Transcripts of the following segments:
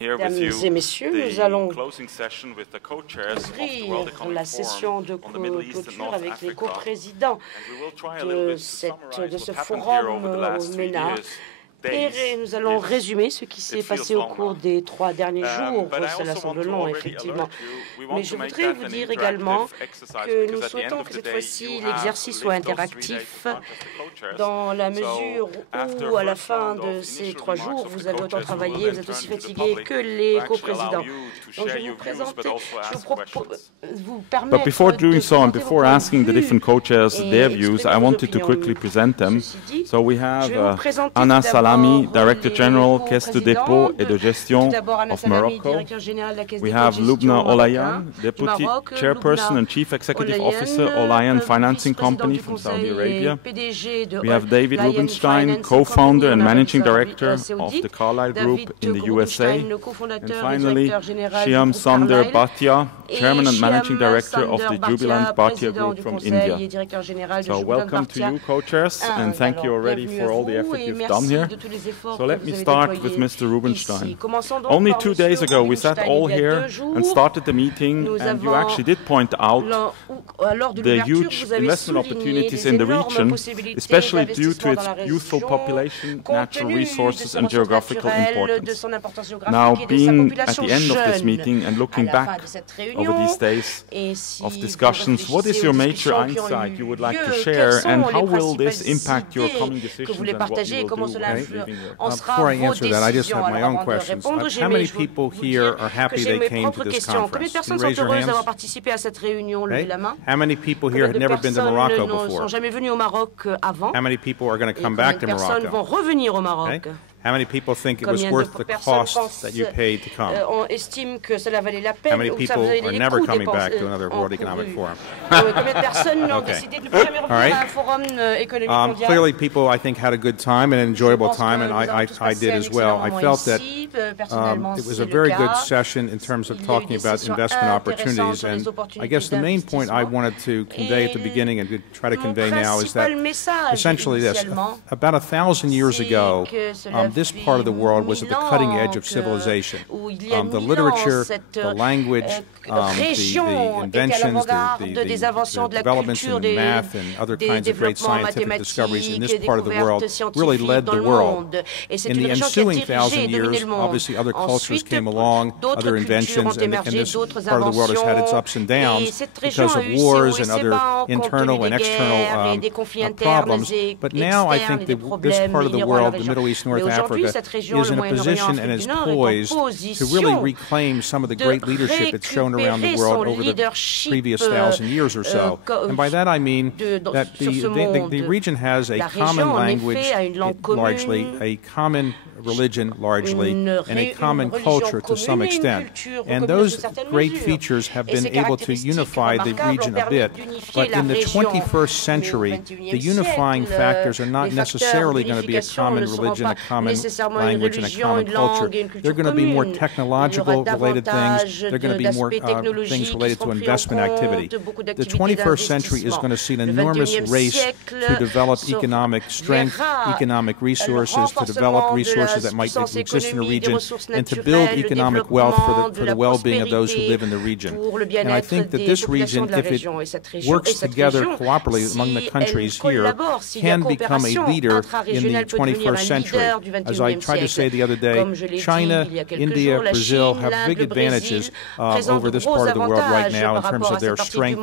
Mesdames et messieurs, nous allons ouvrir la session de clôture avec les coprésidents de ce forum au MENA. Et nous allons résumer ce qui s'est passé au cours des 3 derniers jours. Cela semble long, effectivement. Mais je voudrais vous dire également que nous souhaitons que cette fois-ci l'exercice soit interactif dans la mesure où, à la fin de ces 3 jours, vous avez autant travaillé, vous êtes aussi fatigués que les coprésidents. Donc, je vais vous présenter, je vous permettre But before doing so and before asking the different co-chairs their views, I wanted to quickly present them. So we have Anass, Alami, Director General, Caisse de Dépôt et de Gestion of Morocco. We have Lubna, Olayan, Deputy Chairperson and Chief Executive Officer, Olayan Financing Company from Saudi Arabia. We have David Rubenstein, Co-founder and Managing Director of the Carlyle Group in the USA. And finally, Shyam, Sunder, Bhartia, Chairman and Managing Director of the Jubilant Bhartia Group from India. So welcome to you, co-chairs, and thank you already for all the effort you've done here. So let me start with Mr. Rubenstein. Only 2 days ago we sat all here and started the meeting, and you actually did point out the huge investment opportunities in the region, especially due to its youthful population, natural resources and geographical importance. Now, being at the end of this meeting and looking back over these days of discussions, what is your major insight you would like to share, and how will this impact your coming decisions and what you will do? Before I answer that, I just have my own questions. How many people here are happy they came to this conference? Can you raise your hands? Okay. How many people here had never been to Morocco before? How many people are going to come back to Morocco? Okay. How many people think it was worth the cost that you paid to come? How many people are never coming back to another World Economic Forum? Okay. All right. Clearly, people, I think, had a good time and an enjoyable time, and I did as well. I felt that it was a very good session in terms of talking about investment opportunities, and I guess the main point I wanted to convey at the beginning and to try to convey now is that essentially this: about 1,000 years ago, this part of the world was at the cutting edge of civilization. The literature, the language, the inventions, the developments in math and other kinds of great scientific discoveries in this part of the world really led the world. In the ensuing 1,000 years, obviously other cultures came along, other inventions, and this part of the world has had its ups and downs because of wars and other internal and external problems. But now I think that this part of the world, the Middle East, North Africa, is in a position and is poised to really reclaim some of the great leadership it's shown around the world over the previous 1,000 years or so. And by that I mean that the region has a common language, largely, a common religion largely, and a common culture to some extent. And those great features have been able to unify the region a bit. But in the 21st century, the unifying factors are not necessarily going to be a common religion, a common language, and a common culture. They're going to be more technological related things. They're going to be more things related to investment activity. The 21st century is going to see an enormous race to develop economic strength, economic resources, to develop resources that might exist in the region, and to build economic wealth for the well-being of those who live in the region. And I think that this region, if it works together cooperatively among the countries here, can become a leader in the 21st century. As I tried to say the other day, China, India, Brazil have big advantages over this part of the world right now in terms of their strength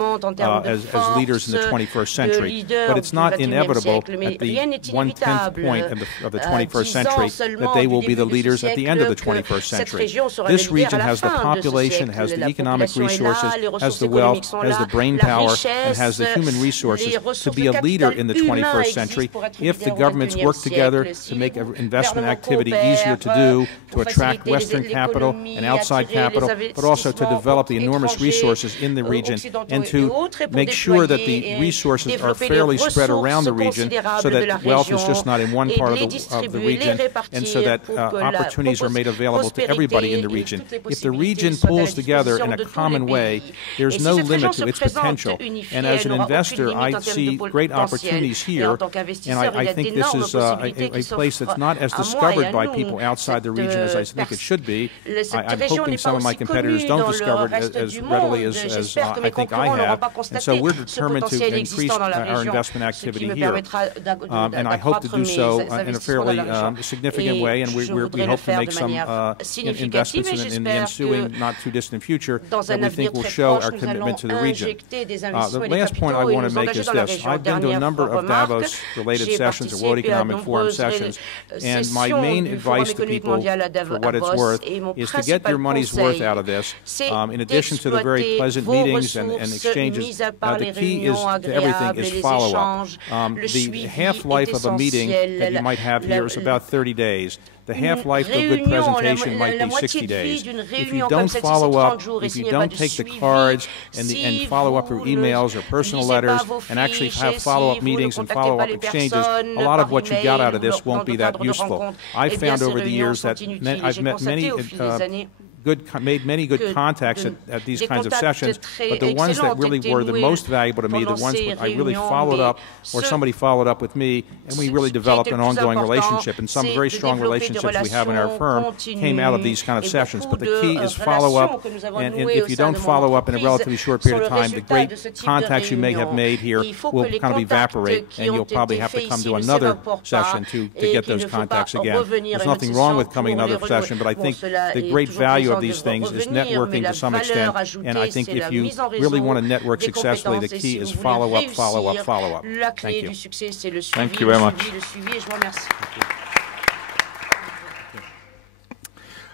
as leaders in the 21st century. But it's not inevitable at the 1/10th point of the 21st century that they will be the leaders at the end of the 21st century. This region has the population, has the economic resources, has the wealth, has the brain power, and has the human resources to be a leader in the 21st century if the governments work together to make investment activity easier to do, to attract Western capital and outside capital, but also to develop the enormous resources in the region and to make sure that the resources are fairly spread around the region so that wealth is just not in one part of the region. And so that opportunities are made available to everybody in the region. If the region pulls together in a common way, there's no limit to its potential. And as an investor, I see great opportunities here, and I think this is a place that's not as discovered by people outside the region as I think it should be. I'm hoping some of my competitors don't discover it as readily as I think I have, and so we're determined to increase our investment activity here. And I hope to do so in a fairly significant way, and we hope to make some investments in the ensuing not-too-distant future that we think will show our commitment to the region. The last point I want to make is this. I've been to a number of Davos-related sessions, or World Economic Forum sessions, and my main advice to people, for what it's worth, is to get your money's worth out of this. In addition to the very pleasant meetings and exchanges, the key to everything is follow-up. The half-life of a meeting that you might have here is about 30 days. The half-life of a good presentation might be 60 days. If you don't follow up, if you don't take the cards and follow up through emails or personal letters and actually have follow-up meetings and follow-up exchanges, a lot of what you got out of this won't be that useful. I've found over the years that I've met made many good contacts at these kinds of sessions, but the ones that really were the most valuable to me, the ones where I really followed up, or somebody followed up with me, and we really developed an ongoing relationship, and some very strong relationships we have in our firm came out of these kind of sessions. But the key is follow up, and if you don't follow up in a relatively short period of time, the great contacts you may have made here will kind of evaporate, and you'll probably have to come to another session to get those contacts again. There's nothing wrong with coming to another session, but I think the great value of these things is networking to some extent, and I think if you really want to network successfully, the key is follow up, follow up, follow up. Thank you. Thank you very much.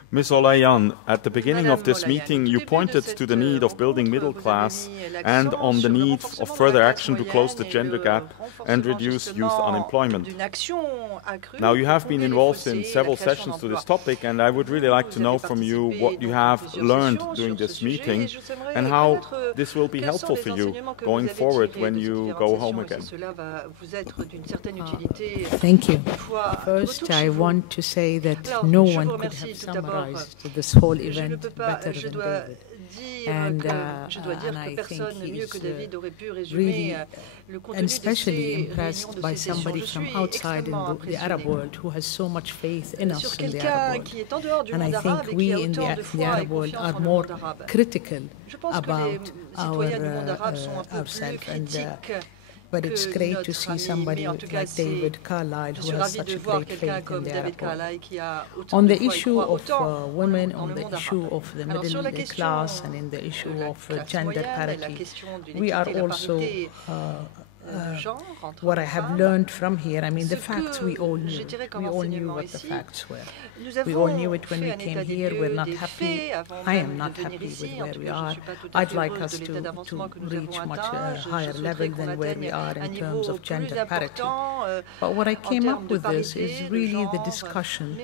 Ms. Olayan, at the beginning of this meeting, you pointed to the need of building middle class and on the need of further action to close the gender gap and reduce youth unemployment. Now, you have been involved in several sessions to this topic, and I would really like to know from you what you have learned during this meeting and how this will be helpful for you going forward when you go home again. Thank you. First, I want to say that no one could have summarized this whole event better than David. And I think he is really and especially impressed by somebody from outside in the Arab world who has so much faith in us in the Arab world. And I think we in the Arab world are more critical about ourselves. But it's great to see somebody like David Carlyle who has such a great faith in the Arab world. On the issue of women, on the issue of the middle class, and in the issue of gender parity, we are also what I have learned from here, I mean, the facts we all knew. We all knew what the facts were. We all knew it when we came here. We're not happy. I am not happy with where we are. I'd like us to reach much higher level than where we are in terms of gender parity. But what I came up with this is really the discussion.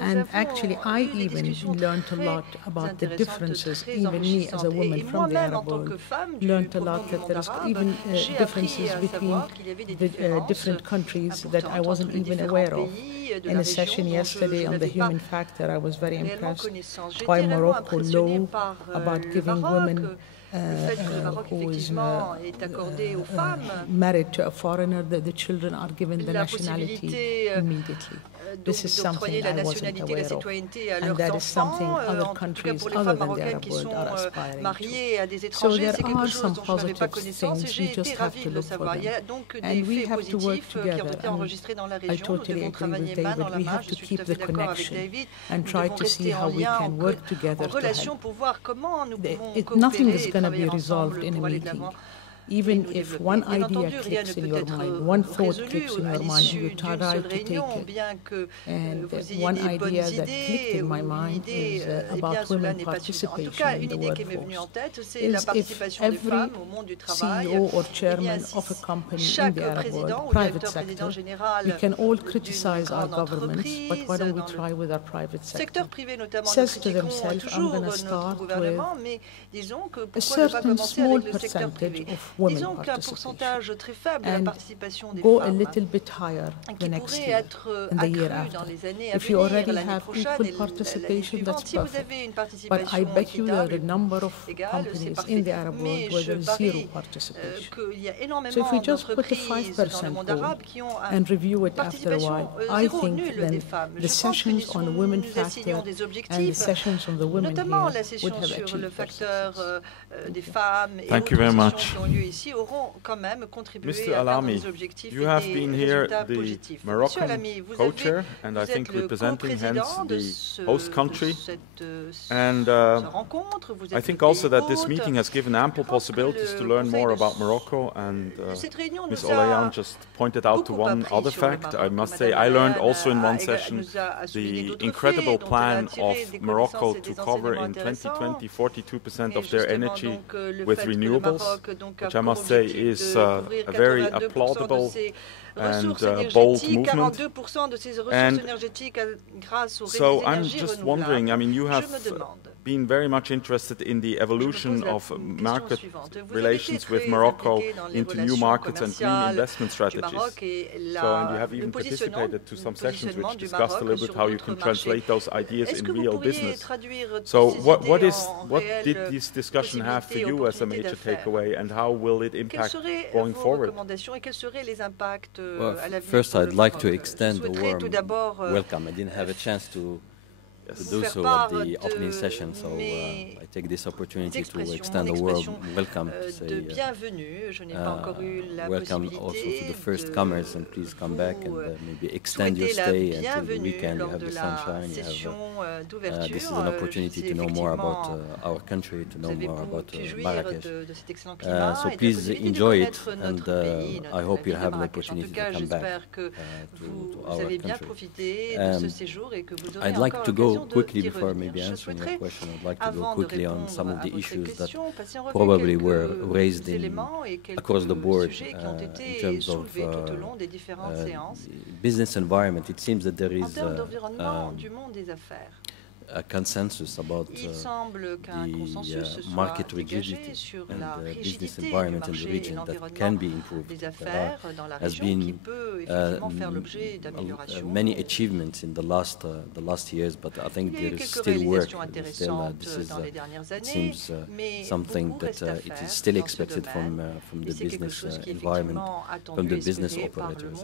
And actually, I even learned a lot about the differences. Even me, as a woman from the Arab world, learned a lot that there is even differences between the different countries that I wasn't even aware of. In a session yesterday on the human factor, I was very impressed by Morocco law about giving women who is married to a foreigner, the children are given the nationality immediately. This is something I wasn't aware of, and that is something other countries other than the Arab world are aspiring to. So there are some positive things, we just have to look for them. And we have to work together. I totally agree with David. We have to keep the connection and try to see how we can work together to help. Nothing is going to be resolved in a meeting. Even if one idea clicks in your mind, one thought clicks in your mind, and you try to take it. And one idea that clicked in my mind is about women participation in the workforce. Is if every CEO or chairman of a company in the Arab world, private sector, we can all criticize our governments, but why don't we try with our private sector? Says to themselves, I'm going to start with a certain small percentage of women pourcentage très faible de la and participation des go a femmes little bit higher the next year être and the year accru dans after. les années à If you venir, already l'année have prochaine equal participation, that's si vous perfect. avez une But participation I bet you there are a équitable, number of égale, companies c'est in the parfait. Arab Mais world where je there is zero parie participation. qu'il y a So if énormément we just put the d'entreprises dans le 5% monde goal arabe qui ont and review it after a participation while, I zéro, think nulle then des femmes. the Je pense que sessions on women nous assignons factor des and the objectifs, sessions on the women notamment here la would session have sur le achieved their facteur success. des femmes et Thank you autres very sessions much. qui ont lieu ici auront quand même contribué Mr. à atteindre Alami, des objectifs you et have des been here résultats the positifs. Monsieur Moroccan Alami, vous co-chair and I êtes think le representing hence co-président de the host country. cette And rencontre. Vous I êtes think le also pays that this hôte. meeting has given ample possibilities to learn more about Morocco, and Cette réunion Ms. nous a Olayan just pointed out to beaucoup one appris other sur le fact. I Maroc. must Madame say I learned Olayan also in one a session nous a souligné the d'autres incredible faits dont elle a plan tiré of des Morocco connaissances et to des cover enseignements in intéressants. 2020 42% Et of their justement, energy donc, le with fait que le renewables, Maroc, donc, a which I pour must say objectif is de a couvrir very 82% de applaudable ses and ressources bold énergétiques, movement. 42% de ses ressources And énergétiques grâce aux so I'm énergies just renouvelables. wondering, I mean, you have Je me demande. been very much interested in the evolution of market suivante. Vous relations avez été with très Morocco impliqué dans les into new relations markets and green commerciales investment du strategies. Maroc et So, and you have even participated to some sessions which discussed a little bit how you can translate those ideas in real business. So what did this discussion have for you as a major takeaway, and how will it impact going forward? Well, first I'd like to extend a warm welcome. I didn't have a chance to do so at the opening session, so I take this opportunity to extend a warm welcome to say welcome also to the first comers, and please come back and maybe extend your stay until the weekend. You have the sunshine, you have, this is an opportunity to know more about our country, to know more about Marrakesh. So please enjoy it, and I hope you'll have an opportunity to come back to our country. I'd like to go quickly, before maybe answering your question, I'd like to go quickly on some of the issues that probably were raised across the board in terms of business environment. It seems that there is a consensus about the market rigidity and the business environment in the region that can be improved. There has been many achievements in the last years, but I think there is still work. This is it seems something that it is still expected from the business environment, from the business operators.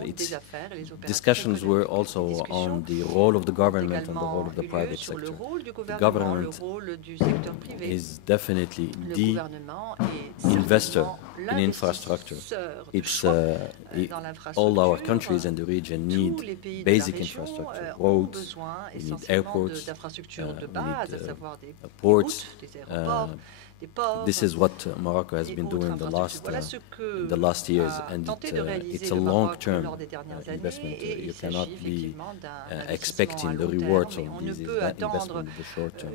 Discussions were also on the role of the government and the role of the private sector. The government is definitely the investor in infrastructure. It's all our countries in the region need basic infrastructure, roads, we need airports, we need ports. This is what Morocco has been doing the last years, and it's a long-term investment. You cannot be expecting the rewards of this investment in the short term.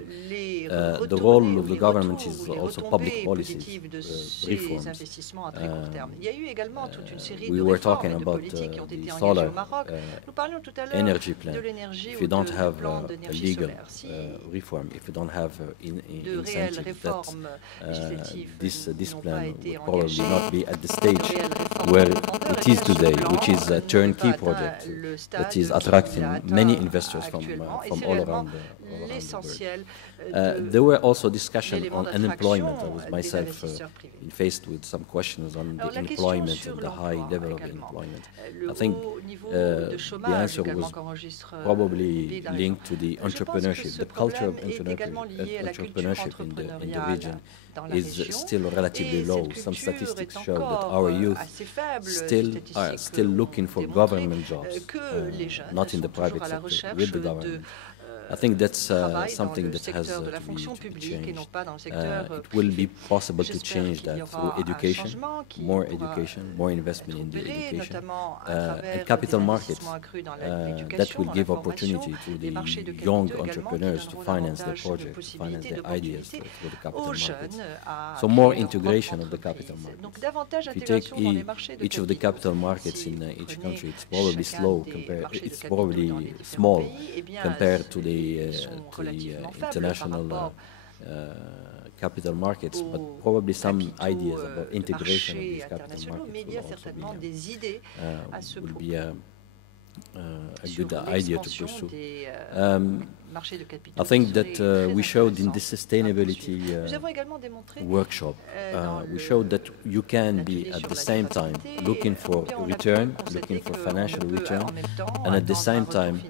The role of the government is also public policies, reforms. We were talking about the solar energy plan. If you don't have a legal reform, if you don't have incentives, this plan will probably not be at the stage where it is today, which is a turnkey project that is attracting many investors from all around the world. There were also discussions on unemployment. I was myself faced with some questions on the employment and the high level of unemployment. I think the answer was probably linked to the entrepreneurship. The culture of entrepreneurship in the region is still relatively low. Some statistics show that our youth are still looking for government jobs, not in the private sector, with the government. I think that's something that has to be changed. It will be possible to change that through education, more investment in the education, and capital markets that will give opportunity to the young entrepreneurs to finance their projects, to finance their ideas through the capital markets. So more integration of the capital markets. If you take each of the capital markets in each country, it's probably it's probably small compared to the international capital markets, but probably some ideas about integration of these capital markets will be a good idea to pursue. I think that we showed in this sustainability workshop, we showed that you can be at the same time looking for return, looking for financial return, and at the same time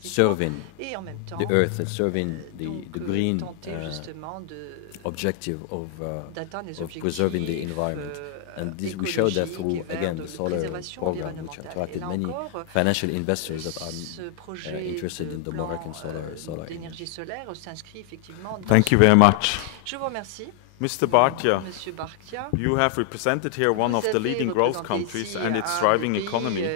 serving the earth and serving the green objective of preserving the environment. And this, we showed that through, again, the solar program, which attracted many financial investors that are interested in the Moroccan solar energy. Thank you very much. Mr. Bhartia, you have represented here one of the leading growth countries and its thriving economy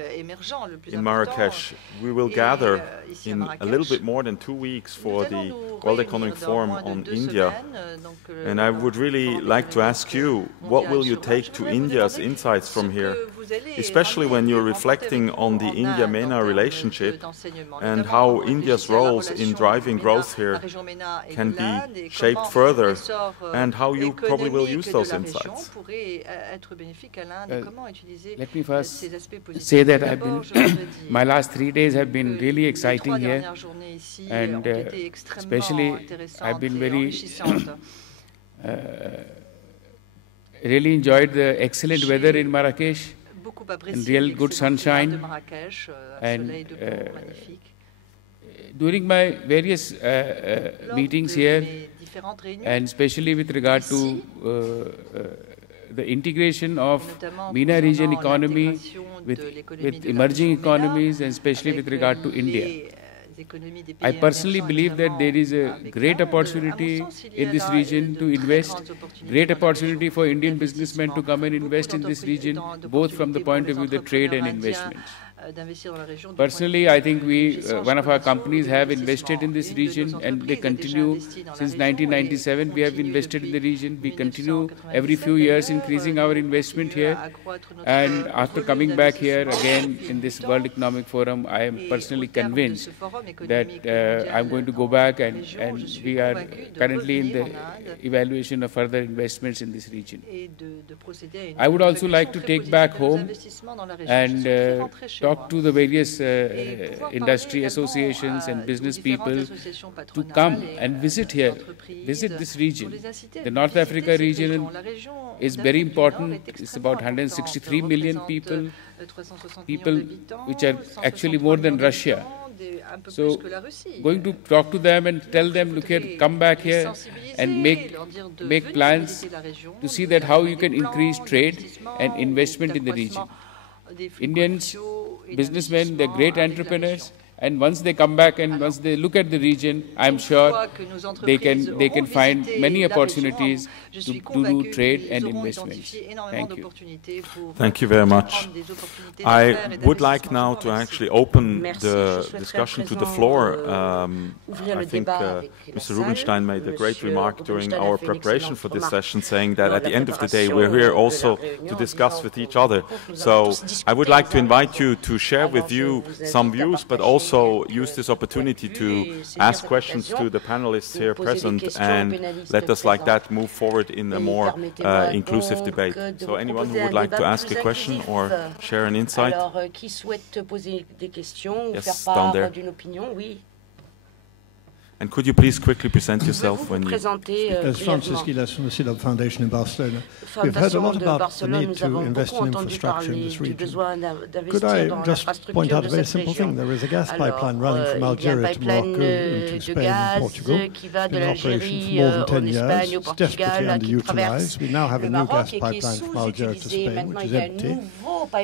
in Marrakesh. We will gather in a little bit more than 2 weeks for the World Economic Forum on India. And I would really like to ask you, what will you take to India's insights from here, especially when you're reflecting on the India-Mena relationship and how India's roles in driving growth here can be shaped further, and how you probably will use those insights. Let me first say that my last 3 days have been really exciting here, and especially I've been very really enjoyed the excellent weather in Marrakesh and real good sunshine. And during my various meetings here, and especially with regard to the integration of MENA region economy with emerging economies, and especially with regard to India. I personally believe that there is a great opportunity in this region to invest, great opportunity for Indian businessmen to come and invest in this region, both from the point of view of the trade and investments. Personally, I think one of our companies have invested in this region, and they continue. Since 1997, we have invested in the region. We continue every few years increasing our investment here. And after coming back here again in this World Economic Forum, I am personally convinced that I'm going to go back, and we are currently in the evaluation of further investments in this region. I would also like to take back home and talk to the various industry associations and business people to come and visit here, visit this region. The North Africa region is very important. It's about 163 million people which are actually more than Russia. So going to talk to them and tell them, look here, come back here and make plans to see that how you can increase trade and investment in the region. Indians, businessmen, they're great entrepreneurs, and once they come back and once they look at the region, I'm sure they can find many opportunities to do trade and investments. Thank you. Thank you very much. I would like now to actually open the discussion to the floor. I think Mr. Rubenstein made a great remark during our preparation for this session, saying that at the end of the day, we're here also to discuss with each other. So I would like to invite you to share with you some views, but also use this opportunity to ask questions to the panelists here present, and let us like that move forward in a more inclusive debate. So anyone who would like to ask a question or share an insight? Yes, down there. And could you please quickly present yourself when you speak? As Français Foundation in Barcelona. We've heard a lot about the need to invest in infrastructure in this region. Could I just point out a very simple thing? There is a gas pipeline running from Algeria to Morocco into Spain and Portugal, in operation for more than 10 years. It's desperately underutilized. We now have a new gas pipeline from Algeria to Spain, which is empty.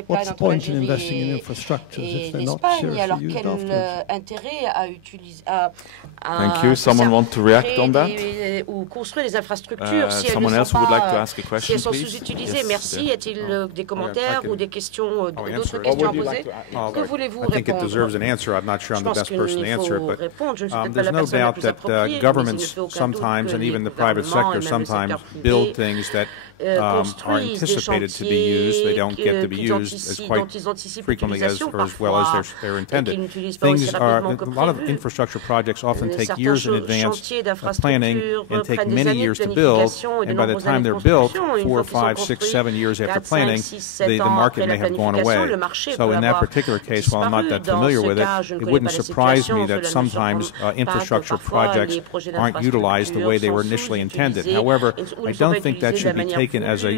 What's the point in investing in infrastructures if they're not seriously used afterwards? Thank you. Someone want to react on that? Someone else who would like to ask a question, please? Merci. Y a-t-il des commentaires ou des questions, d'autres questions à poser? Que voulez-vous répondre? I think it deserves an answer. I'm not sure I'm the best person to answer it, but there's no doubt that governments sometimes, and even the private sector sometimes, build things that are anticipated to be used. They don't get to be used as quite frequently or as well as they're intended. Things are, a lot of infrastructure projects often take years in advance of planning and take many years to build, and by the time they're built, 4, 5, 6, 7 years after planning, the market may have gone away. So in that particular case, while I'm not that familiar with it, it wouldn't surprise me that sometimes infrastructure projects aren't utilized the way they were initially intended. However, I don't think that should be taken as a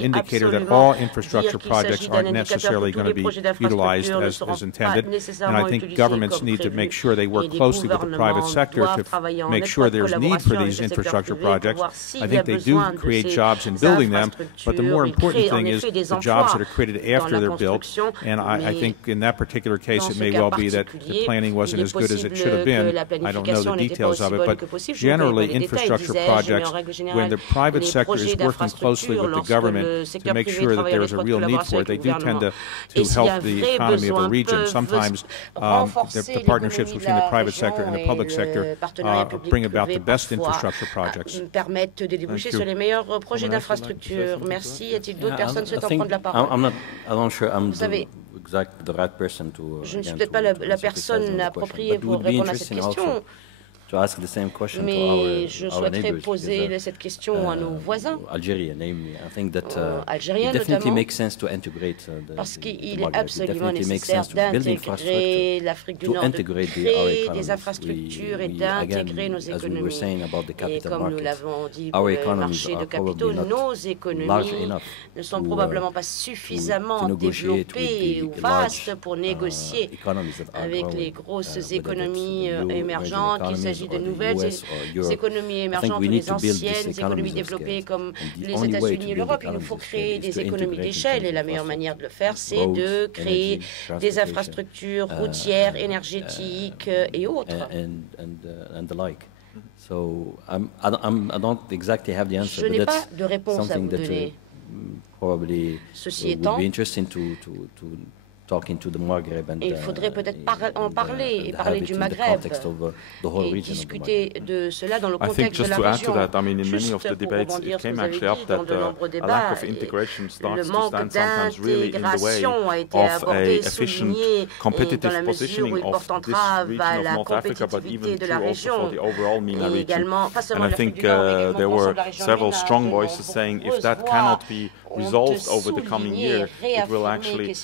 indicator that all infrastructure projects aren't necessarily going to be utilized as intended. And I think governments need to make sure they work closely with the private sector to make sure there's need for these infrastructure projects. I think they do create jobs in building them, but the more important thing is the jobs that are created after they're built. And I think in that particular case, it may well be that the planning wasn't as good as it should have been. I don't know the details of it, but generally infrastructure projects, when the private sector is working closely with the government to make sure that there is a real need for it, they do tend to help the economy of a region. Sometimes the partnerships between the private sector and the public sector bring about the best infrastructure projects. Permettent de déboucher sur les meilleurs projets d'infrastructure. Merci. Y a-t-il d'autres personnes souhaitant prendre la parole? Je ne suis peut-être pas la personne appropriée pour répondre à cette question. Mais je souhaiterais poser cette question à nos voisins algériens notamment, parce qu'il est absolument nécessaire d'intégrer l'Afrique du Nord, de créer des infrastructures et d'intégrer nos économies. Et comme nous l'avons dit pour le marché de capitaux, nos économies ne sont probablement pas suffisamment développées ou vastes pour négocier avec les grosses économies émergentes, qu'il s'agit de nouvelles économies émergentes ou les anciennes économies développées comme les États-Unis et l'Europe. Il nous faut créer des économies d'échelle et la meilleure manière de le faire, c'est de créer des infrastructures routières, énergétiques et autres. Je n'ai pas de réponse à vous donner. Ceci étant, il faudrait peut-être en parler et parler du Maghreb et discuter de cela dans le contexte de la région. Juste pour rebondir ce que vous avez dit, dans de nombreux débats, le manque d'intégration a été abordé, souligné, et dans la mesure où il porte entrave à la compétitivité de la région et également, pas seulement de l'Afrique du Nord, mais également pour la région resolved over the coming year, it will actually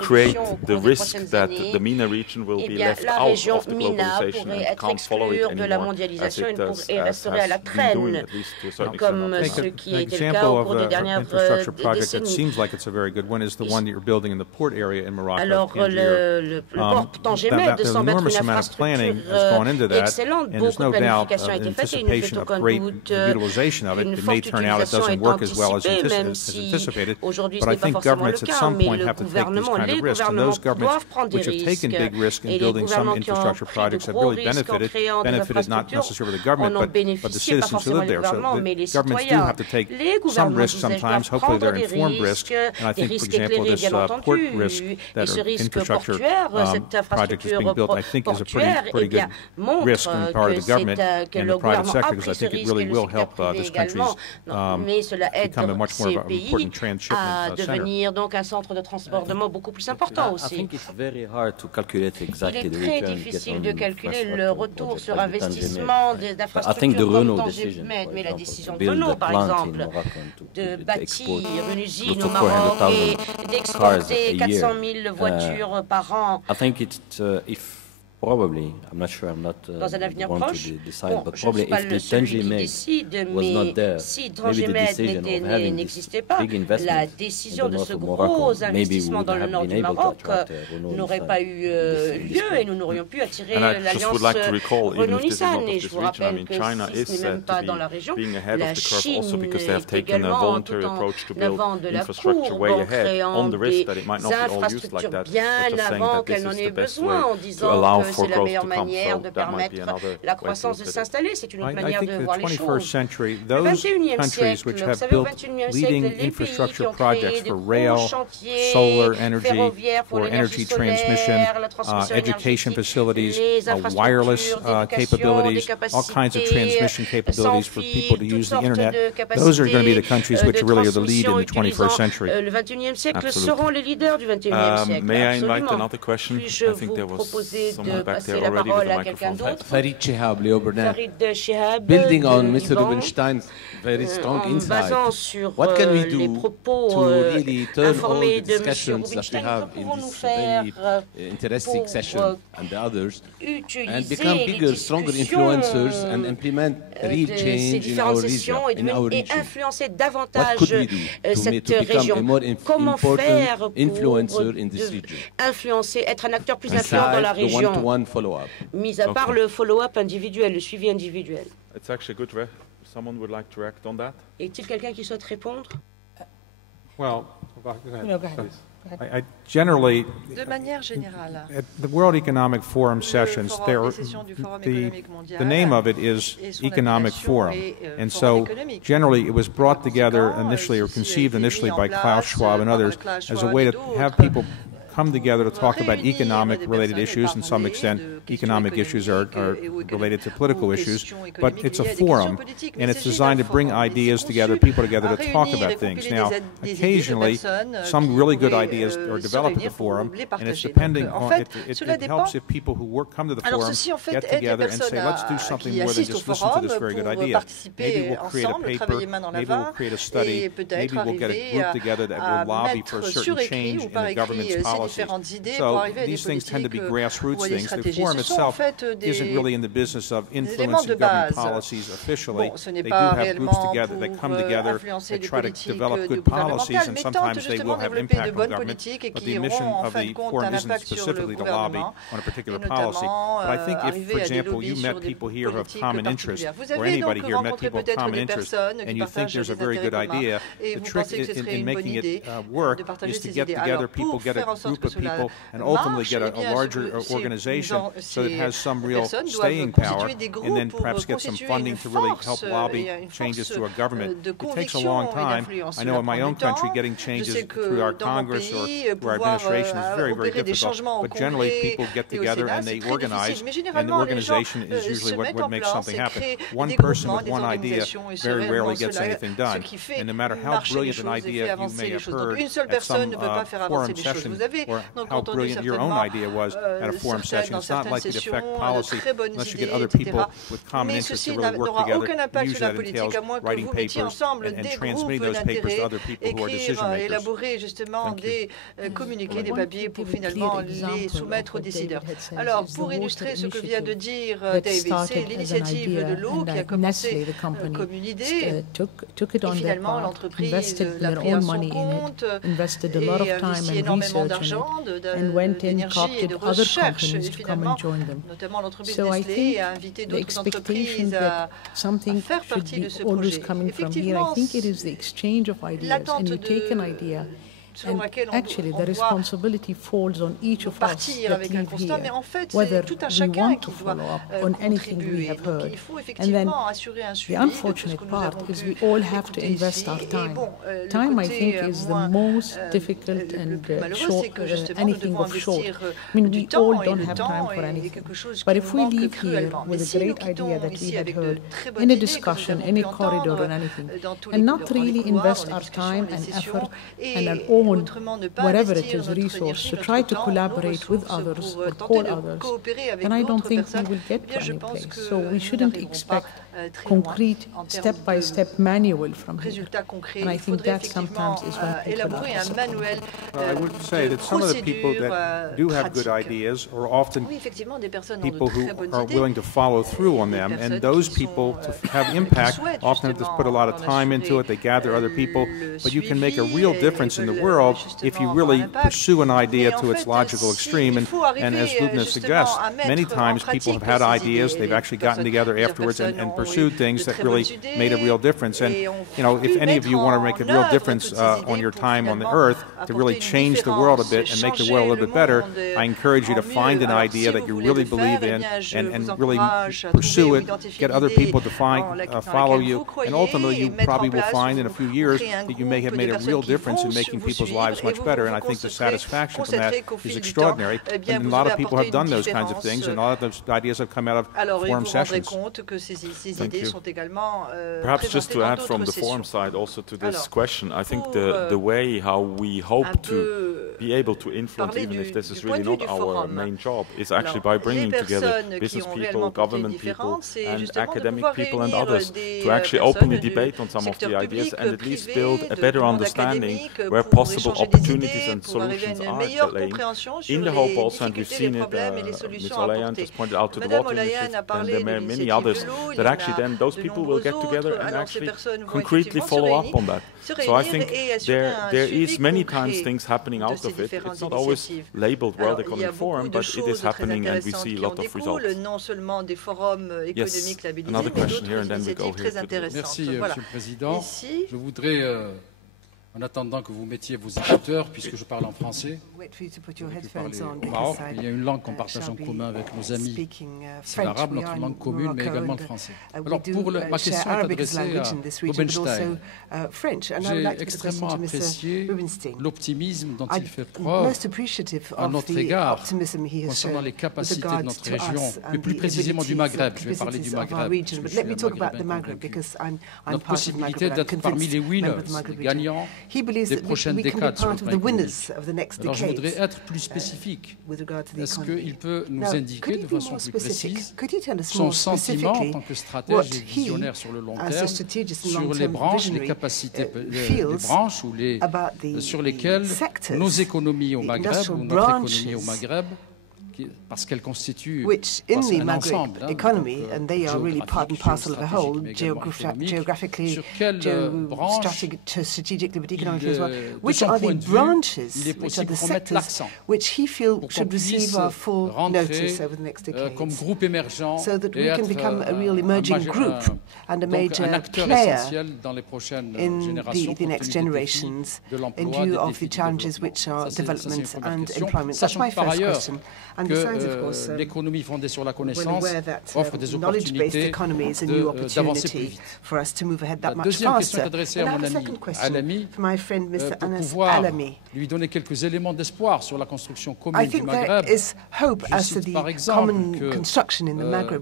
create the risk that the MENA region will be left out of the globalization and can't follow it anymore, as it has been doing, at least to a certain extent. An example of an infrastructure project that seems like it's a very good one is the one that you're building in the port area in Morocco. Alors, le port Tangemed semble être une infrastructure excellente. Beaucoup de planification a été faite et il ne fait aucun doute qu'une forte utilisation est anticipée, même si aujourd'hui, ce n'est pas forcément le cas, mais les gouvernements doivent prendre des risques. Et les gouvernements qui ont pris de gros risques en créant des infrastructures en ont bénéficié, pas forcément les gouvernements, mais les citoyens. Les gouvernements doivent prendre des risques éclairés, bien entendu. Et ce risque portuaire, cette infrastructure portuaire, eh bien, montre que le gouvernement a pris ce risque et le secteur privé également. Mais cela aide ces pays à devenir donc un centre de transbordement beaucoup plus important aussi. Il est très difficile de calculer le retour sur investissement d'infrastructures comme Tangemed, mais la décision de Renault, par exemple, de bâtir une usine au Maroc et d'exporter 400 000 voitures par an. Dans un avenir proche, bon, je ne suis pas celui qui décide, mais si Tangemed n'existait pas, la décision de ce gros investissement dans le nord du Maroc n'aurait pas eu lieu et nous n'aurions pu attirer l'alliance Renault-Nissan. Et je vous rappelle que si ce n'est même pas dans la région, la Chine également, tout en avant de la courbe, en créant des infrastructures bien avant qu'elle n'en ait besoin, en disant que c'est la meilleure manière de permettre la croissance de s'installer. C'est une autre manière de voir les choses. Le 21e siècle, vous savez, au 21e siècle, les pays qui ont créé de gros chantiers ferroviaires pour l'énergie solaire, la transmission énergétique, les infrastructures, capabilities, all kinds of transmission capabilities for people to use the internet. Those are going to be the countries which really are the lead in the 21st century. Le 21e siècle seront les leaders du 21e siècle. May I invite another question? Puis-je vous proposer de passer la parole à quelqu'un d'autre? Farid Shihab, Leopoldin. Farid Shihab, building on Mr. Rubenstein's very strong insight. What can we do to really turn all the discussions that we have in this very interesting session and the others and become bigger, stronger influencers and implement real change in our region? Et influencer davantage cette région. Comment faire pour influencer, être un acteur plus influent dans la région, mis à part le follow-up individuel, le suivi individuel? Est-il quelqu'un qui souhaite répondre? Well, generally, de manière générale, at the World Economic Forum sessions, the name of it is Economic Forum, and so generally it was brought together initially or conceived initially by Klaus Schwab and others as a way to have people come together to talk about economic-related issues. In some extent, economic issues are related to political issues, but it's a forum, and it's designed to bring ideas together, people together to talk about things. Now, occasionally, some really good ideas are developed at the forum, and it's depending on, it helps if people who come to the forum get together and say, let's do something more than just listen to this very good idea. Maybe we'll create a paper, maybe we'll create a study, maybe we'll get a group together that will lobby for a certain change in the government's policy. So these things tend to be grassroots things. The forum itself isn't really in the business of influencing government policies officially. They do have groups together that come together, they try to develop good policies, and sometimes they will have impact on government. But the mission of the forum isn't specifically to lobby on a particular policy. But I think if, for example, you met people here who have common interests, or anybody here met people of common interests, and you think there's a very good idea, the trick in making it work is to get together people, get a group of people, and ultimately get a larger organization so that it has some real staying power, and then perhaps get some funding to really help lobby changes to our government. It takes a long time. I know in my own country getting changes through our Congress or through our administration is very, very difficult, but generally people get together and they organize, and the organization is usually what makes something happen. One person with one idea very rarely gets anything done, and no matter how brilliant an idea you may have heard at some forum session, or how brilliant your own idea was at a forum session, it's not likely to affect policy unless you get other people with common interests to really work together. Usually that entails writing papers and transmitting those papers to other people who are decision makers. Élaborer justement des communiqués, des papiers pour finalement les soumettre aux décideurs. Alors, pour illustrer ce que vient de dire David, c'est l'initiative de l'eau qui a commencé comme une idée, et finalement l'entreprise l'a pris à son compte et a investi énormément d'argent, d'énergie et de recherche, finalement, notamment l'entreprise Nestlé a invité d'autres entreprises à faire partie de ce projet. Effectivement, l'attente de And actually, the responsibility falls on each of us that live here, whether we want to follow up on anything we have heard. And then the unfortunate part is we all have to invest our time. Time, I think, is the most difficult and anything of short. I mean, we all don't have time for anything. But if we leave here with a great idea that we had heard in a discussion, in a corridor or anything, and not really invest our time and effort and our own, whatever it is, resource, to try to collaborate with others or call others, then I don't think we will get to any place. So we shouldn't expect concrete, step-by-step manual from here. And I think that sometimes is when people are disappointed. Well, I would say that some of the people that do have good ideas are often people who are willing to follow through on them, and those people, to have impact, often have to put a lot of time into it. They gather other people, but you can make a real difference in the world thorough if you really pursue an idea to its logical extreme. And as Lubna suggests, many times people have had ideas, they've actually gotten together afterwards and pursued things that really made a real difference. And, you know, if any of you want to make a real difference on your time on the earth, to really change the world a bit and make the world a little bit better, I encourage you to find an idea that you really believe in and really pursue it, get other people to follow you, and ultimately you probably will find in a few years that you may have made a real difference in making people's lives much better, and I think the satisfaction from that is extraordinary. And a lot of people have done those kinds of things, and a lot of those ideas have come out of forum sessions. Thank you. Perhaps just to add from the forum side also to this question, I think the way how we hope to be able to influence, even if this is really not our main job, is actually by bringing together business people, government people, and academic people and others to actually openly debate on some of the ideas and at least build a better understanding where possible opportunities and solutions are laying. In the hope also, and we've seen it, Ms. Olayan just pointed out to the water initiative, and there are many others, that actually then those people will get together and actually concretely follow up on that. So I think there is many times things happening out of it. It's not always labeled World Economic Forum, but it is happening and we see a lot of results. Yes, another question here and then we go here. Merci, Monsieur le Président. Je voudrais, en attendant que vous mettiez vos écouteurs, puisque je parle en français, au Maroc, il y a une langue qu'on partage en commun avec nos amis. C'est l'arabe, notre langue commune, mais également le français. Alors, ma question est adressée à Rubenstein. J'ai extrêmement apprécié l'optimisme dont il fait preuve à notre égard concernant les capacités de notre région, mais plus précisément du Maghreb. Je vais parler du Maghreb, parce que je suis maghrébin. Notre possibilité d'être parmi les winners, les gagnants des prochaines décades sur le plan économique. Alors, je voudrais être plus spécifique. Est-ce qu'il peut nous indiquer de façon plus précise son sentiment en tant que stratège et visionnaire sur le long terme sur les branches, les capacités, les branches ou sur lesquelles nos économies au Maghreb ou notre économie au Maghreb, parce qu'elle constitue in the Maghreb economy, and they are really part and parcel of the whole, geographically, strategically, but economically as well. Which are the branches, which are the sectors, which he feels should receive our full notice over the next decades, so that we can become a real emerging group and a major player in the next generations in view of the challenges which are development and employment. That's my first question. And besides, of course, l'économie fondée sur la connaissance offre des opportunités d'avancer plus vite. La deuxième question est adressée à mon ami Alami pour pouvoir lui donner quelques éléments d'espoir sur la construction commune du Maghreb. Je cite par exemple que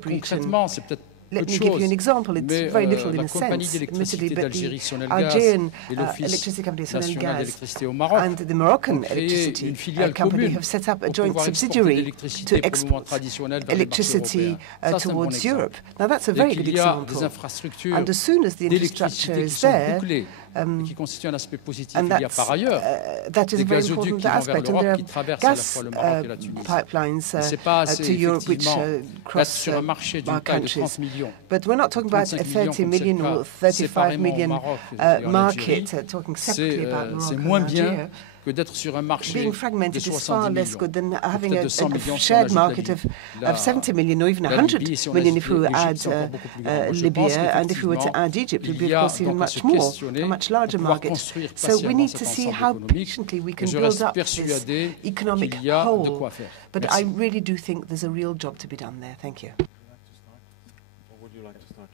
concrètement, c'est peut-être Let me give you an example. It's very little in a sense, admittedly, but the Algerian electricity company, Sonel and the Moroccan electricity company have set up a joint subsidiary to export electricity towards Europe. Now, that's a very good example. And as soon as the infrastructure is there, qui constitue un aspect positif. Il y a par ailleurs des gazoducs qui vont vers l'Europe, qui traversent à la fois le Maroc et la Tunisie. Ce n'est pas assez, effectivement, d'être sur un marché d'une taille de 30 millions. But we're not talking about a 30 million or 35 million market, talking separately about Morocco and Algeria. Que d'être sur un marché being fragmented de is far 70 less good than having a 100 shared market of 70 million or even 100 million if we were to add Libya, and if we were to add Egypt, it would be of course even much more, a much larger market. So we need to see how patiently we can build up this economic whole. But I really do think there's a real job to be done there. Thank you. Would you like to start?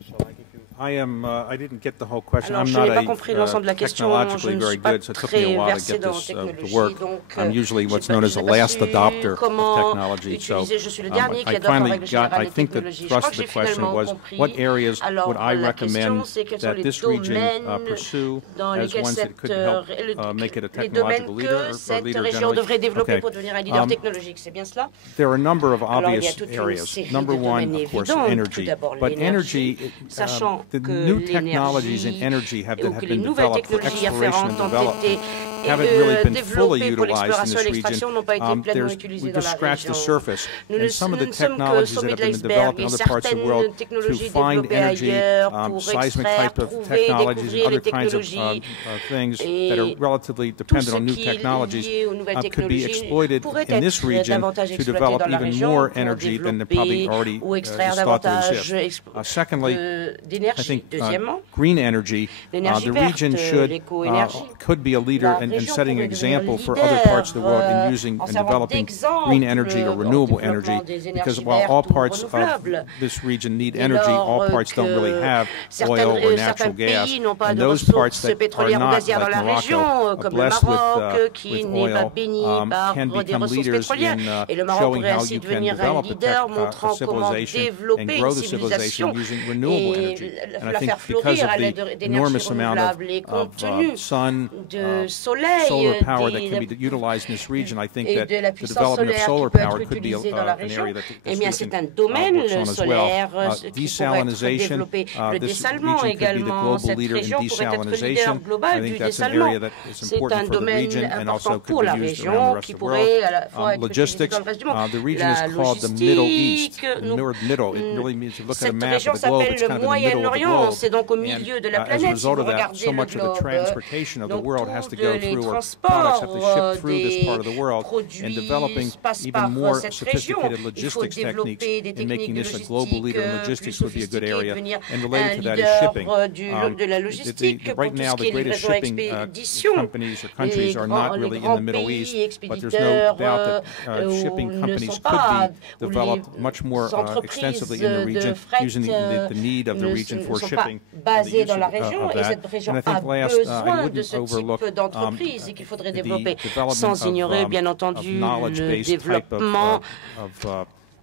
Shall I give you? I didn't get the whole question. Alors, I'm je not n'ai pas compris l'ensemble de la question. Je ne suis pas très versé dans la technologie, donc I'm usually what's known as a last adopter of technology. So I finally got, I think the thrust of the question was, what areas would I recommend that this region pursue as ones that could help make it a technological leader or leader generally? Okay. There are a number of obvious areas. Number one, of course, energy. But energy, the new technologies in energy have been developed for exploration and development. haven't really been fully développés pour utilized in l'exploration et this l'extraction n'ont pas été region. pleinement utilisés We've dans just la scratched the région. surface. Nous And some of the ne sommes qu'au technologies that sommet have de been developed l'iceberg in et other parts of the world certaines to technologies find développées energy, ailleurs pour seismic extraire, type of trouver, technologies, découvrir and les other kinds of technologies things that are relatively tout dependent ce on new qui est technologies lié aux nouvelles could be technologies exploited pourrait in this être region davantage to exploité develop dans la even région more pour energy than probably développer already ou extraire is thought to davantage exist. Secondly, I d'énergie. think Deuxièmement, green energy, l'énergie the verte, region l'éco-énergie. could be a leader La and région setting an pourrait devenir example for leader, other parts of the world in using en and servant developing d'exemple green energy or au renewable développement energy, des because énergies while all vertes ou parts of renouvelables. this region need Dès energy, all lors parts don't really have oil or certains natural gas, pays n'ont pas and de those parts ressources that are pétrolières ou not gazières dans like la région, Morocco, comme le blessed Maroc, qui with n'est pas oil, béni par can des become ressources leaders pétrolières. in Et le Maroc showing pourrait how ainsi you can devenir un develop leader, a montrant comment civilization and développer grow une the civilization civilisation using renewable energy. et And I la think faire because fleurir à of l'aide the d'énergies enormous amount renouvelables. Et compte tenu sun, de soleil, solar power that can be des utilized in this region, I think et that de la the puissance development of solaire solar qui peut power être could be utilisée dans la an région, area that eh this bien c'est region un domaine, works on le as well. solaire, qui pourrait être Desalinization, développé. Le this dessalement region could be the également, global cette leader in région pourrait être leader desalinization. I global du think that's an dessalement. area that is C'est important un for the domaine region and also important could pour be la used around the région rest qui of the world. pourrait à la fois être utilisé Logistics, dans le reste du monde. the region La is called the Middle East, logistique, middle. It really means, if you look at a cette map région of the globe, s'appelle it's le kind of in the middle of the Moyen-Orient, globe. c'est donc au milieu de la As a planète si result vous of that, regardez so le much of the globe. transportation of the Donc world has to tous go les through, or products transports have to ship through this part of the world, and produits developing passent even par more cette région. sophisticated Il faut logistics techniques développer des and making techniques this a global leader in logistiques logistics plus would be a good sophistiquées, area. devenir And un related to that is leader shipping. de la logistique pour Right tout ce now, qui the est greatest livraison et shipping expédition. companies or countries are not really in the Middle East, but there's no doubt that shipping companies could be developed much more extensively in the region using the need of the region for shipping. Basées dans la région et cette région And I a think last, I besoin de wouldn't ce overlook type d'entreprise et qu'il faudrait the développer development sans ignorer bien entendu le développement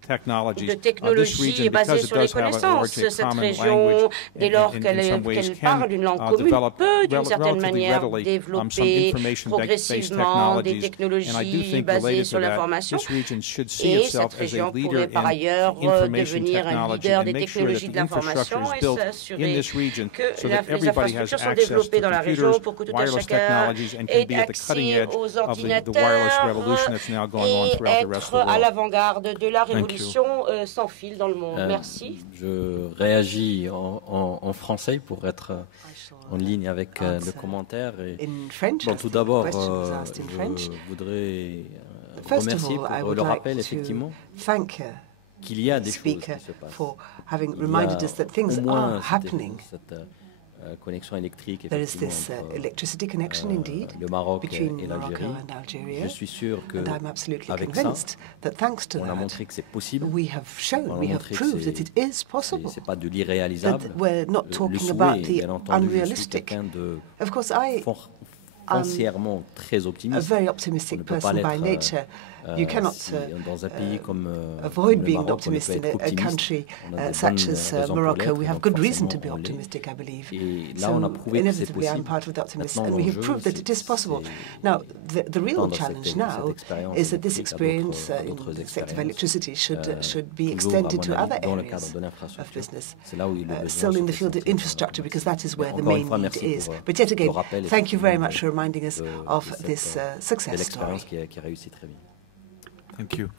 de technologies basées sur les connaissances. Cette région, dès lors qu'elle parle une langue commune, peut d'une certaine manière développer progressivement des technologies basées sur l'information. Et cette région pourrait par ailleurs devenir un leader des technologies de l'information et s'assurer que les infrastructures sont développées dans la région pour que tout un chacun ait accès aux ordinateurs et être à l'avant-garde de la révolution sans fil dans le monde. Merci. Je réagis en français pour être en ligne avec le commentaire. Bon, tout d'abord, je voudrais remercier pour le rappel, effectivement, qu'il y a des choses qui se passent. Il y a au moins cette connexion électrique entre le Maroc et l'Algérie. Je suis sûr qu'avec ça, on a montré que c'est possible. On a montré que ce n'est pas de l'irréalisable. Le souhait, bien entendu, je suis quelqu'un de foncièrement très optimiste. On ne peut pas l'être dans un pays comme avoid being Maroc, optimistic in a country such as Morocco. We have good reason to be optimistic, I believe. So inevitably I'm part of the optimists, and we have proved that it is possible. Now, the real challenge now is that this experience in the sector of electricity should be extended to other areas of business, still in the field of infrastructure, because that is where the main need is. But yet again, thank you very much for reminding us of this success story. Thank you.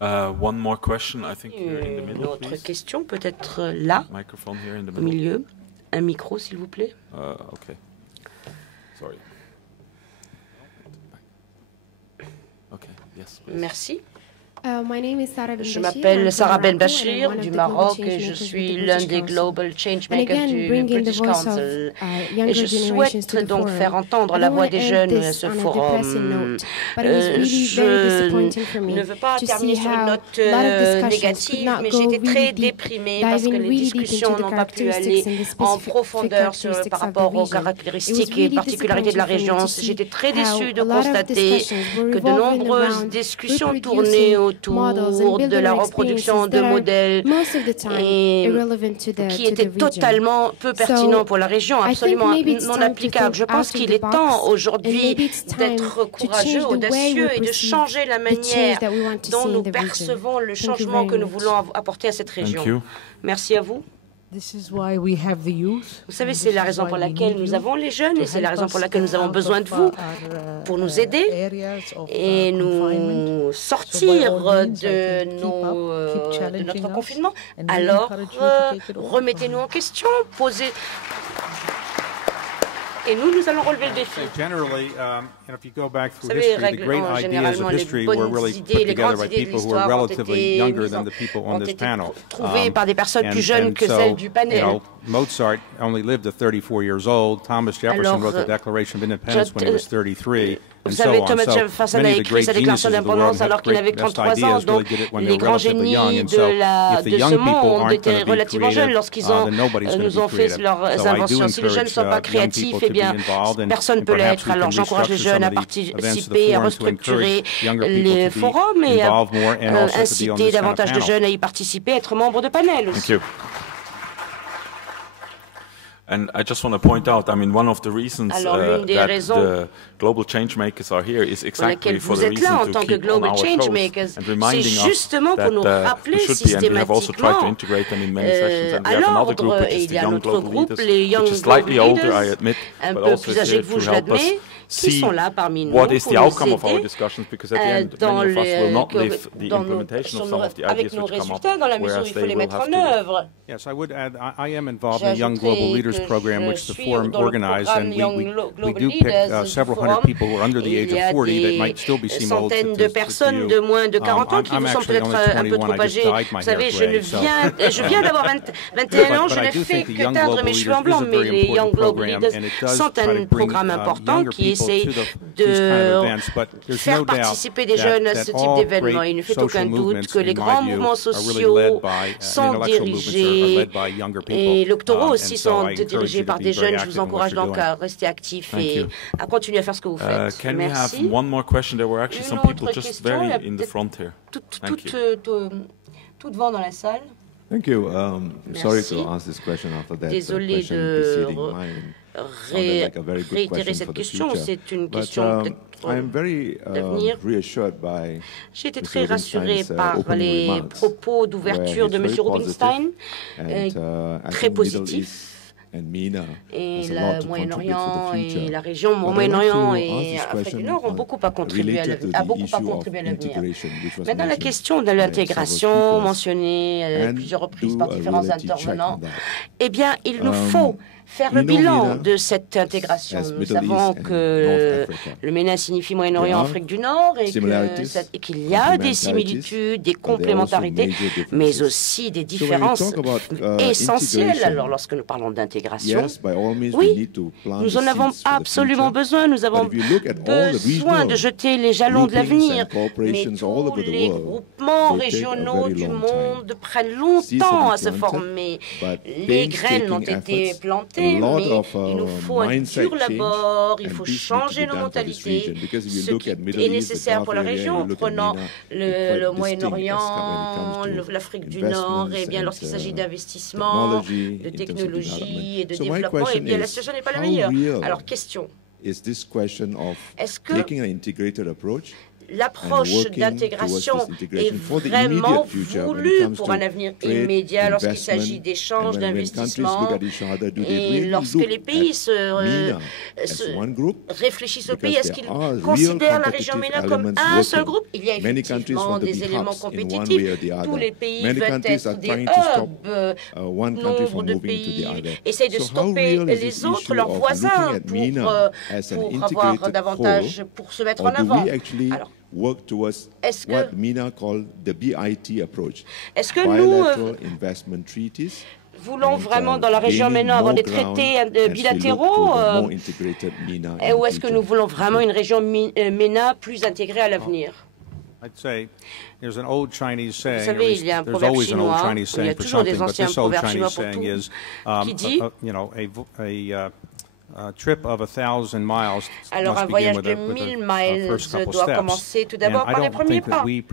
One more question, I think here in the middle, une autre question, peut-être là, au milieu. Un micro, s'il vous plaît. Okay. Sorry. Okay. Yes. Please. Merci. Je m'appelle Sarah Ben Bachir du Maroc et je suis l'un des Global Changemakers du British Council. Et je souhaite donc faire entendre la voix des jeunes à ce forum. Je ne veux pas terminer sur une note négative, mais j'étais très déprimée parce que les discussions n'ont pas pu aller en profondeur par rapport aux caractéristiques et particularités de la région. J'étais très déçue de constater que de nombreuses discussions tournaient autour de la reproduction de modèles qui étaient totalement peu pertinents pour la région, absolument non applicables. Je pense qu'il est temps aujourd'hui d'être courageux, audacieux et de changer la manière dont nous percevons le changement que nous voulons apporter à cette région. Merci à vous. Vous savez, c'est la raison pour laquelle nous avons les jeunes et c'est la raison pour laquelle nous avons besoin de vous pour nous aider et nous sortir de notre confinement. Alors, remettez-nous en question, posez... Et nous allons relever le défi. Vous savez, généralement, les bonnes idées, les grandes idées de l'histoire ont été trouvées par des personnes plus jeunes que celles du panel. Mozart only lived to 34 years old. Thomas Jefferson wrote the Declaration of Independence when he was 33. Vous savez, Thomas Jefferson a écrit sa déclaration d'indépendance alors qu'il avait 33 ans, donc les grands génies de ce monde étaient relativement jeunes lorsqu'ils nous ont fait leurs inventions. Si les jeunes ne sont pas créatifs, eh bien, personne ne peut l'être. Alors j'encourage les jeunes à participer, à restructurer les forums et à inciter davantage de jeunes à y participer, à être membres de panel aussi. And I just want to point out, I mean, one of the reasons that the global change makers are here is exactly for the reason to keep on our toes and reminding us that we should be, and we have also tried to integrate them in many sessions. And we have another group, which is the young global leaders, which is slightly older, I admit, but also is here to help us see what is the outcome of our discussions, because at the end, many of us will not live the implementation of some of the ideas which come up, whereas they will have to live. Yes, I would add, I am involved in the Young Global Leaders program, which the forum organized, and we do pick several hundred people who are under the age of 40 that might still be seem old to you. De personnes de moins de 40 ans qui vous sont peut-être un peu trop âgés. Vous savez, je viens d'avoir 21 ans, je n'ai fait que teindre mes cheveux en blanc, mais les Young Global Leaders sont un programme important qui essaie de faire participer des jeunes à ce type d'événement. Il ne fait aucun doute que les grands mouvements sociaux sont dirigés et l'électorat aussi sont dirigés par des jeunes. Je vous encourage donc à rester actifs et à continuer à faire ce que vous faites. Can we have one more question? There were actually some people just very in the front here. Tout devant dans la salle. Thank you. Sorry to ask this question after that. Désolé de réitérer cette question. C'est une question d'avenir. J'ai été très rassuré par les propos d'ouverture de M. Rubenstein, très positifs. Et le Moyen-Orient et la région Moyen-Orient et Afrique du Nord ont beaucoup à contribuer à l'avenir. Maintenant, la question de l'intégration mentionnée à plusieurs reprises par différents intervenants, eh bien, il nous faut faire le bilan de cette intégration. Nous savons que le MENA signifie Moyen-Orient, Afrique du Nord, et qu'il y a des similitudes, des complémentarités, mais aussi des différences essentielles. Alors, lorsque nous parlons d'intégration, oui, nous en avons absolument besoin. Nous avons besoin de jeter les jalons de l'avenir. Mais tous les groupements régionaux du monde prennent longtemps à se former. Les graines ont été plantées, mais il nous faut un dur labeur, il faut changer nos mentalités, ce qui est nécessaire pour la région, prenant le Moyen-Orient, l'Afrique du Nord, et bien lorsqu'il s'agit d'investissement, de technologie et de développement, et bien la situation n'est pas la meilleure. Alors, question. Est-ce que l'approche d'intégration est vraiment voulue pour un avenir immédiat lorsqu'il s'agit d'échanges, d'investissements et lorsque les pays réfléchissent au pays, est-ce qu'ils considèrent la région MENA comme un seul groupe? Il y a effectivement des éléments compétitifs. Tous les pays veulent être des hubs. Nombre de pays essayent de stopper les autres, leurs voisins, pour avoir davantage, pour se mettre en avant. Alors, est-ce que nous voulons vraiment dans la région MENA avoir des traités bilatéraux ou est-ce que nous voulons vraiment une région MENA plus intégrée à l'avenir? Vous savez, il y a un proverbe chinois, il y a toujours des anciens proverbes chinois pour tout, qui dit Alors un voyage de 1000 miles doit commencer tout d'abord par les premiers pas. Et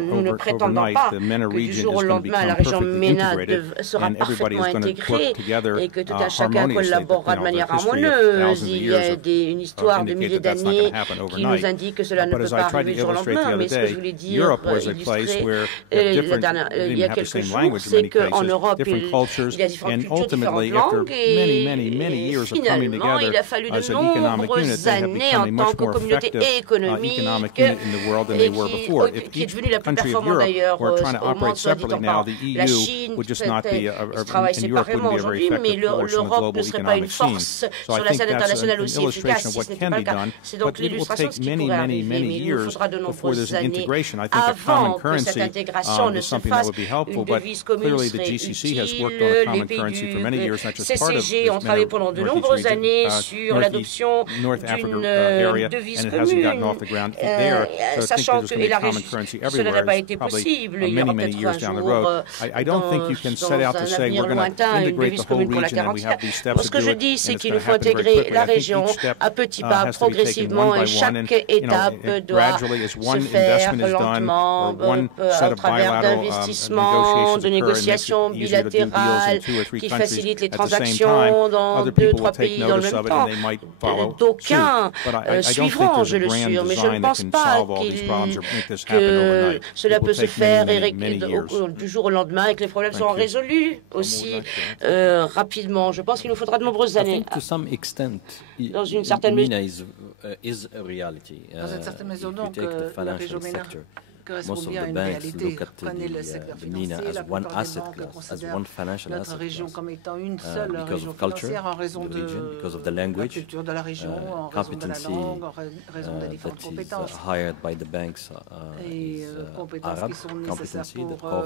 nous ne prétendons pas que du jour au lendemain la région MENA sera parfaitement intégrée et que tout un chacun collaborera de manière harmonieuse. Il y a une histoire de milliers d'années qui nous indique que cela ne peut pas arriver du jour au lendemain. Mais ce que je voulais dire, illustrer il y a quelques jours, c'est qu'en Europe, il y a différentes cultures, différentes langues et finalement, il a fallu de nombreuses années en tant que communauté économique qui est devenue la plus performante d'ailleurs au monde, soit dit en passant. La Chine travaille séparément aujourd'hui, mais l'Europe ne serait pas une force sur la scène internationale aussi efficace si ce n'était pas le cas. C'est donc l'illustration de ce qui pourrait arriver, mais il nous faudra de nombreuses années avant que cette intégration ne se fasse. Une devise commune serait utile. Les pays du CCG ont travaillé pendant de nombreuses années sur l'adoption d'une devise commune, sachant que cela n'a pas été possible. Il y aura peut-être un jour, dans un avenir lointain, une devise commune pour la terre entière. Ce que je dis, c'est qu'il nous faut intégrer la région à petits pas, progressivement, et chaque étape doit se faire lentement, à travers d'investissements, de négociations bilatérales qui facilitent les transactions dans 2-3 pays dans le même temps. D'aucuns suivront, je le suis, mais je ne pense pas que cela peut se faire du jour au lendemain et que les problèmes seront résolus aussi rapidement. Je pense qu'il nous faudra de nombreuses années. Dans une certaine mesure, donc, la région MENA correspond bien à une réalité. Prenez le secteur financier, la plupart des banques considèrent notre région comme étant une seule région financière en raison de la culture de la région, en raison de la langue, en raison des différentes compétences et compétences qui sont nécessaires pour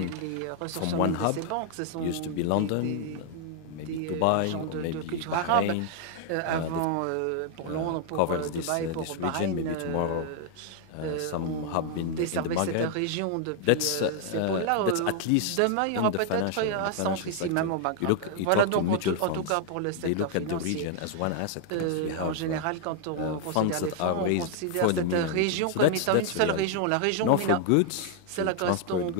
les ressources humaines de ces banques. Ce sont des gens de culture arabe. Avant, pour Londres, pour Dubaï, pour Bahreïn, desservait cette région depuis ces pôles-là. Demain, il y aura peut-être un centre ici, même au Maghreb. Voilà donc en tout cas pour le secteur financier. En général, quand on considère les fonds, on considère cette région comme étant une seule région. La région MENA, cela correspond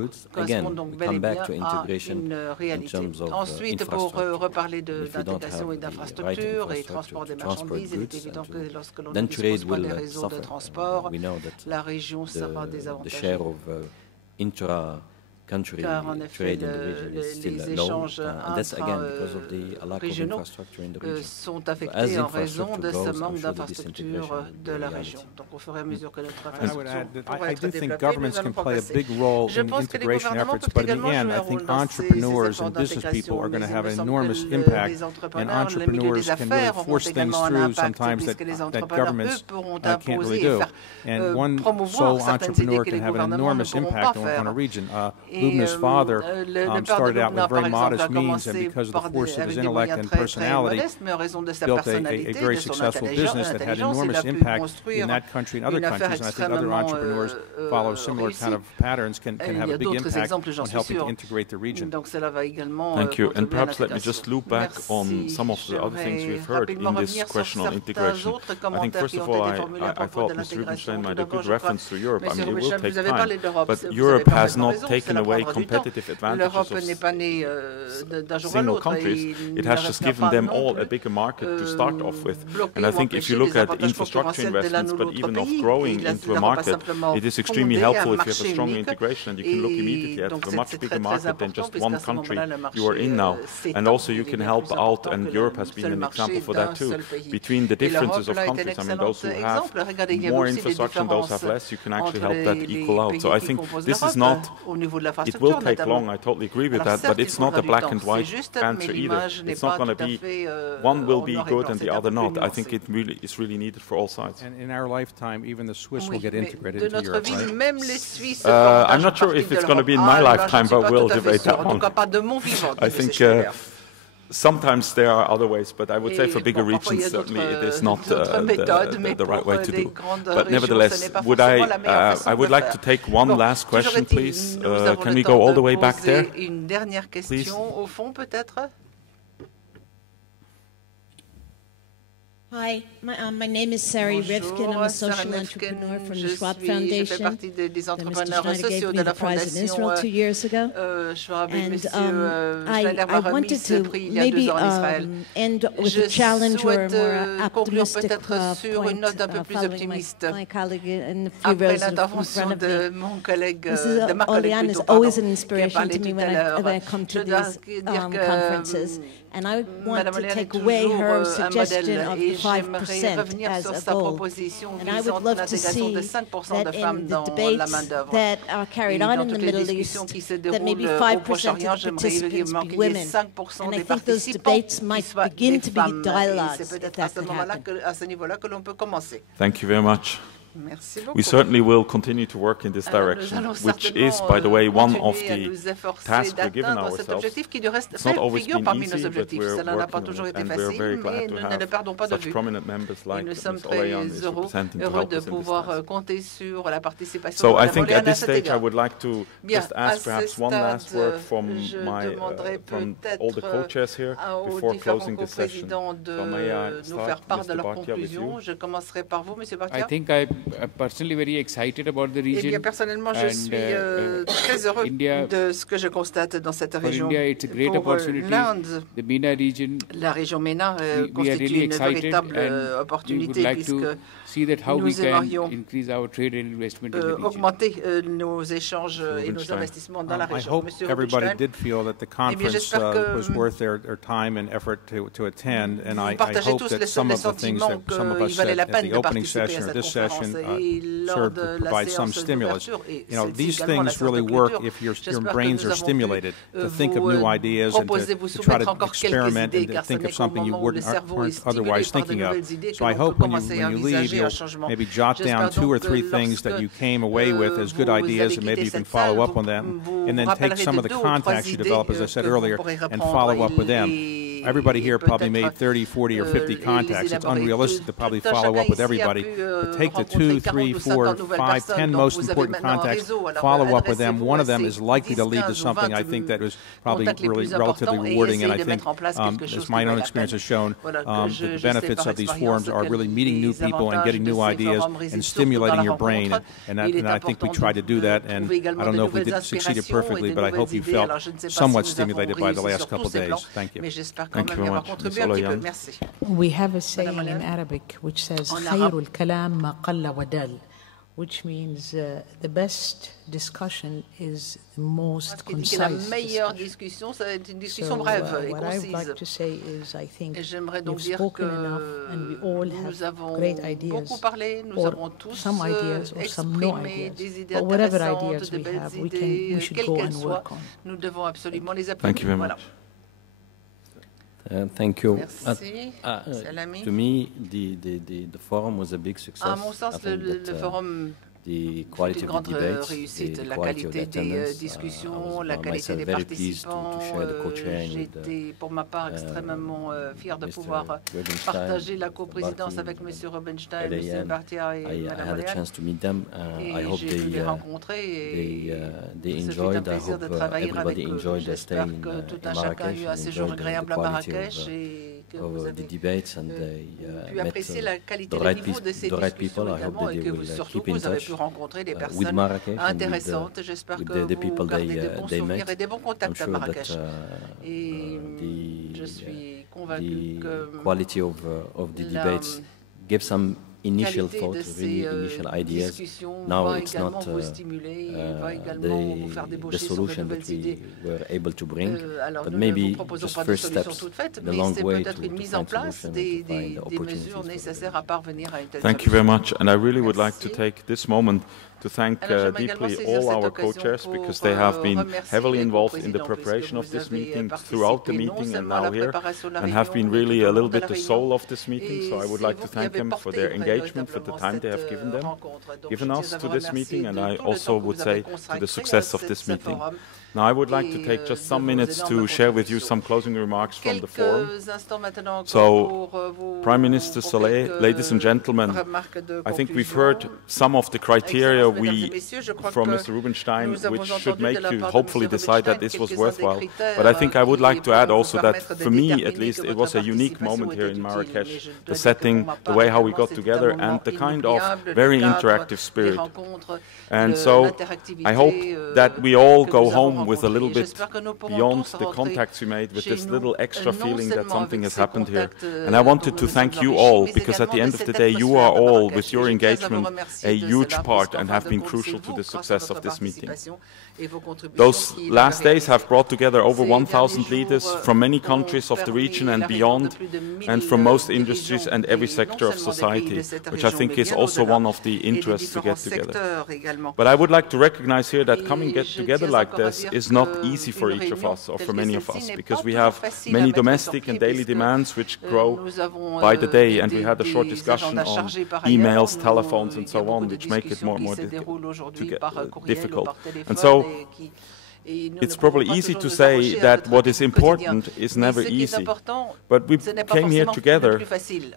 donc bel et bien à une réalité. Ensuite, pour reparler d'intégration et d'infrastructures et transport des marchandises, il est évident que lorsque l'on ne dispose pas des réseaux de transport, la région sera désavantagée. Car en effet, les échanges intra-régionaux sont affectés en raison de ce manque d'infrastructures de la région. Donc au fur et à mesure que notre infrastructure pourra être développée, nous allons progresser. Je pense que les gouvernements peuvent également jouer un rôle dans ces efforts d'intégration, mais il me semble que les entrepreneurs, le milieu des affaires auront également un impact, puisque les entrepreneurs, eux, pourront imposer et faire promouvoir certaines idées que les gouvernements ne pourront pas faire. Lubna's father started out with very modest means, and because of the force of his intellect and personality, built a very successful business that had enormous impact in that country and other countries. And I think other entrepreneurs follow similar kind of patterns, can have a big impact on helping to integrate the region. Thank you. And perhaps let me just loop back on some of the other things we've heard in this question on integration. I think, first of all, I thought Mr. Rubenstein made a good reference to Europe. I mean, it will take time, but Europe has not taken away competitive advantages of single countries. It has just given them all a bigger market to start off with. And I think if you look at infrastructure investments, but even of growing into a market, it is extremely helpful if you have a strong integration and you can look immediately at a much bigger market than just one country you are in now. And also you can help out, and Europe has been an example for that too, between the differences of countries. I mean, those who have more infrastructure and those who have less, you can actually help that equal out. So I think this is not, it will take long, I totally agree with that, but it's not a black and white answer either. It's not going to be, one will be good and the other not. I think it really is really needed for all sides. And in our lifetime, even the Swiss will get integrated into Europe, right? I'm not sure if it's going to be in my lifetime, but we'll debate that one. I think sometimes there are other ways, but I would say for bigger regions, certainly it is not the right way to do. But nevertheless, I would like to take one last question, please. Can we go all the way back there? Please. Hi, my name is Sari Rifkin. I'm a social entrepreneur from the Schwab Foundation. Mr. Schneider gave me the prize in Israel 2 years ago. And I wanted to maybe end with a challenge or a more optimistic point following my colleague in the few rows in front of me. Mrs. Olayan is always an inspiration to me when I come to these conferences. And I want to take away her suggestion of the 5% as a goal. And I would love to see that in the debates that are carried on in the Middle East, that maybe 5% of the participants be women. And I think those debates might begin to be dialogues if that could happen. Thank you very much. We certainly will continue to work in this direction, which is, by the way, one of the tasks we're given ourselves. It's not always been easy, but we're working on it, and we're very glad to have such prominent members like Ms. Olayan is representing to help us in this task. So I think at this stage I would like to just ask perhaps one last word from all the co-chairs here before closing this session. So may I start, Mr. Bhartia, with you? I think I'm personally very excited about the region. Personnellement, je suis très heureux de ce que je constate dans cette région. Pour l'Inde, la région MENA constitue une véritable opportunité puisque nous aimerions augmenter nos échanges et nos investissements dans la région. I hope everybody did feel that the conference was worth their time and effort to attend, and I hope that some of the things that some of us said at the opening session or this session serve to provide some stimulus. You know, these things really work if your brains are stimulated to think of new ideas and to try to experiment and to think of something you weren't otherwise thinking of. So I hope when you leave, you'll maybe jot down 2 or 3 things that you came away with as good ideas, and maybe you can follow up on them, and then take some of the contacts you develop, as I said earlier, and follow up with them. Everybody here probably made 30, 40, or 50 contacts. It's unrealistic to probably follow up with everybody, but take the 2, 3, 4, 5, 10 most important contacts, follow up with them. One of them is likely to lead to something I think that is probably really relatively rewarding, and I think, as my own experience has shown, the benefits of these forums are really meeting new people and getting new ideas and stimulating your brain, and I think we tried to do that, and I don't know if we succeeded perfectly, but I hope you felt somewhat stimulated by the last couple of days. Thank you. Thank you very much. Ms. Olayan. We have a saying in Arabic which says خير الكلام ما قل ودل, which means the best discussion is the most concise discussion. So what I would like to say is I think we've spoken enough and we all have great ideas, or some ideas or some no ideas. But whatever ideas we have, we should go and work on. Thank you very much. Thank you. To me, the forum was a big success. À mon sens, le forum the quality of the debates, la qualité des discussions, la qualité des participants. J'étais pour ma part extrêmement fier de pouvoir partager la coprésidence avec M. Rubenstein, M. Bhartia et Mme Olayan. Et j'ai pu les rencontrer et ce fut un plaisir de travailler avec eux. J'espère que tout un chacun a eu un séjour agréable à Marrakech et que vous avez pu apprécier la qualité et le niveau de ces discussions également, et que surtout vous avez pu rencontrer des personnes intéressantes. J'espère que vous gardez de bons souvenirs et des bons contacts à Marrakech. Et je suis convaincu que la initial thoughts, really initial ideas. Now it's not the solution that we were able to bring, but maybe just first steps, the long way to find solutions, to find opportunities. Thank you very much, and I really would like to take this moment to thank deeply all our co-chairs, because they have been heavily involved in the preparation of this meeting, throughout the meeting and now here, and have been really a little bit the soul of this meeting. So I would like to thank them for their engagement, for the time they have given us to this meeting, and I also would say to the success of this meeting. Now, I would like to take just some minutes to share with you some closing remarks from the forum. So, Prime Minister Saleh, ladies and gentlemen, I think we've heard some of the criteria from Mr. Rubenstein, which should make you hopefully decide that this was worthwhile. But I think I would like to add also that, for me at least, it was a unique moment here in Marrakesh, the setting, the way how we got together, and the kind of very interactive spirit. And so, I hope that we all go home with a little bit beyond the contacts we made, with this little extra feeling that something has happened here. And I wanted to thank you all, because at the end of the day, you are all, with your engagement, a huge part and have been crucial to the success of this meeting. Those last days have brought together over 1,000 leaders from many countries of the region and beyond, and from most industries and every sector of society, which I think is also one of the interests to get together. But I would like to recognize here that coming together like this is not easy for each of us, or for many of us, because we have many domestic and daily demands which grow by the day, and we had a short discussion on emails, telephones, and so on, which make it more and more difficult. And so, it's probably easy to say that what is important is never easy, but we came here together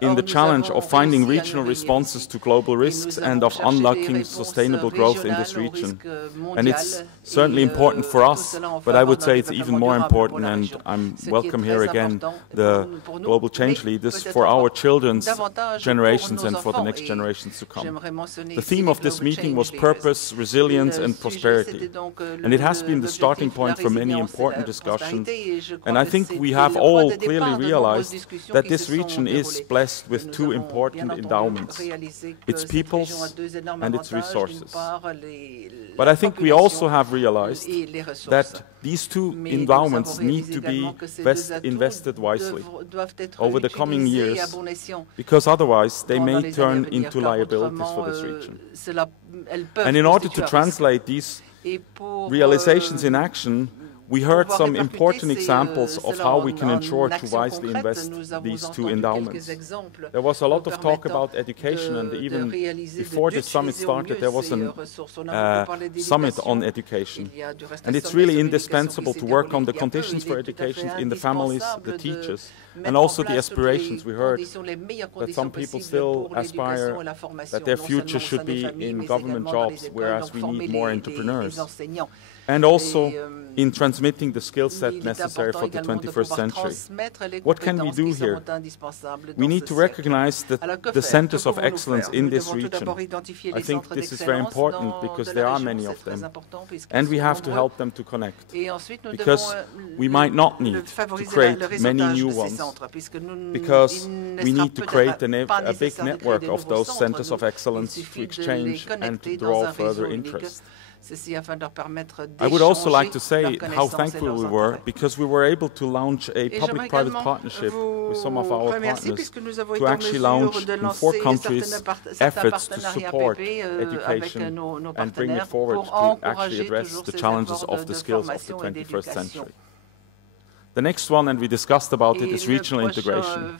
in the challenge of finding regional responses to global risks and of unlocking sustainable growth in this region. And it's certainly important for us, but I would say it's even more important, and I'm welcome here again, the global change leaders, for our children's generations and for the next generations to come. The theme of this meeting was purpose, resilience, and prosperity, and it has been the starting point for many important discussions, and I think we have all clearly realized that this region is blessed with two important endowments, its peoples and its resources. But I think we also have realized that these two endowments need to be invested wisely over the coming years, because otherwise they may turn into liabilities for this region. And in order to translate these realizations in action, we heard some important examples of how we can ensure to wisely invest these two endowments. There was a lot of talk about education, and even before this summit started, there was a summit on education. And it's really indispensable to work on the conditions for education in the families, the teachers, and also the aspirations. We heard that some people still aspire that their future should be in government jobs, whereas we need more entrepreneurs. And also in transmitting the skill set necessary for the 21st century. What can we do here? We need to recognize the centers of excellence in this region. I think this is very important because there are many of them. And we have to help them to connect. Because we might not need to create many new ones. Because we need to create a big network of those centers of excellence to exchange and to draw further interest. I would also like to say how thankful we were, because we were able to launch a public-private partnership with some of our partners to actually launch in 4 countries efforts to support education and bring it forward to actually address the challenges of the skills of the 21st century. The next one, and we discussed about it, is regional integration.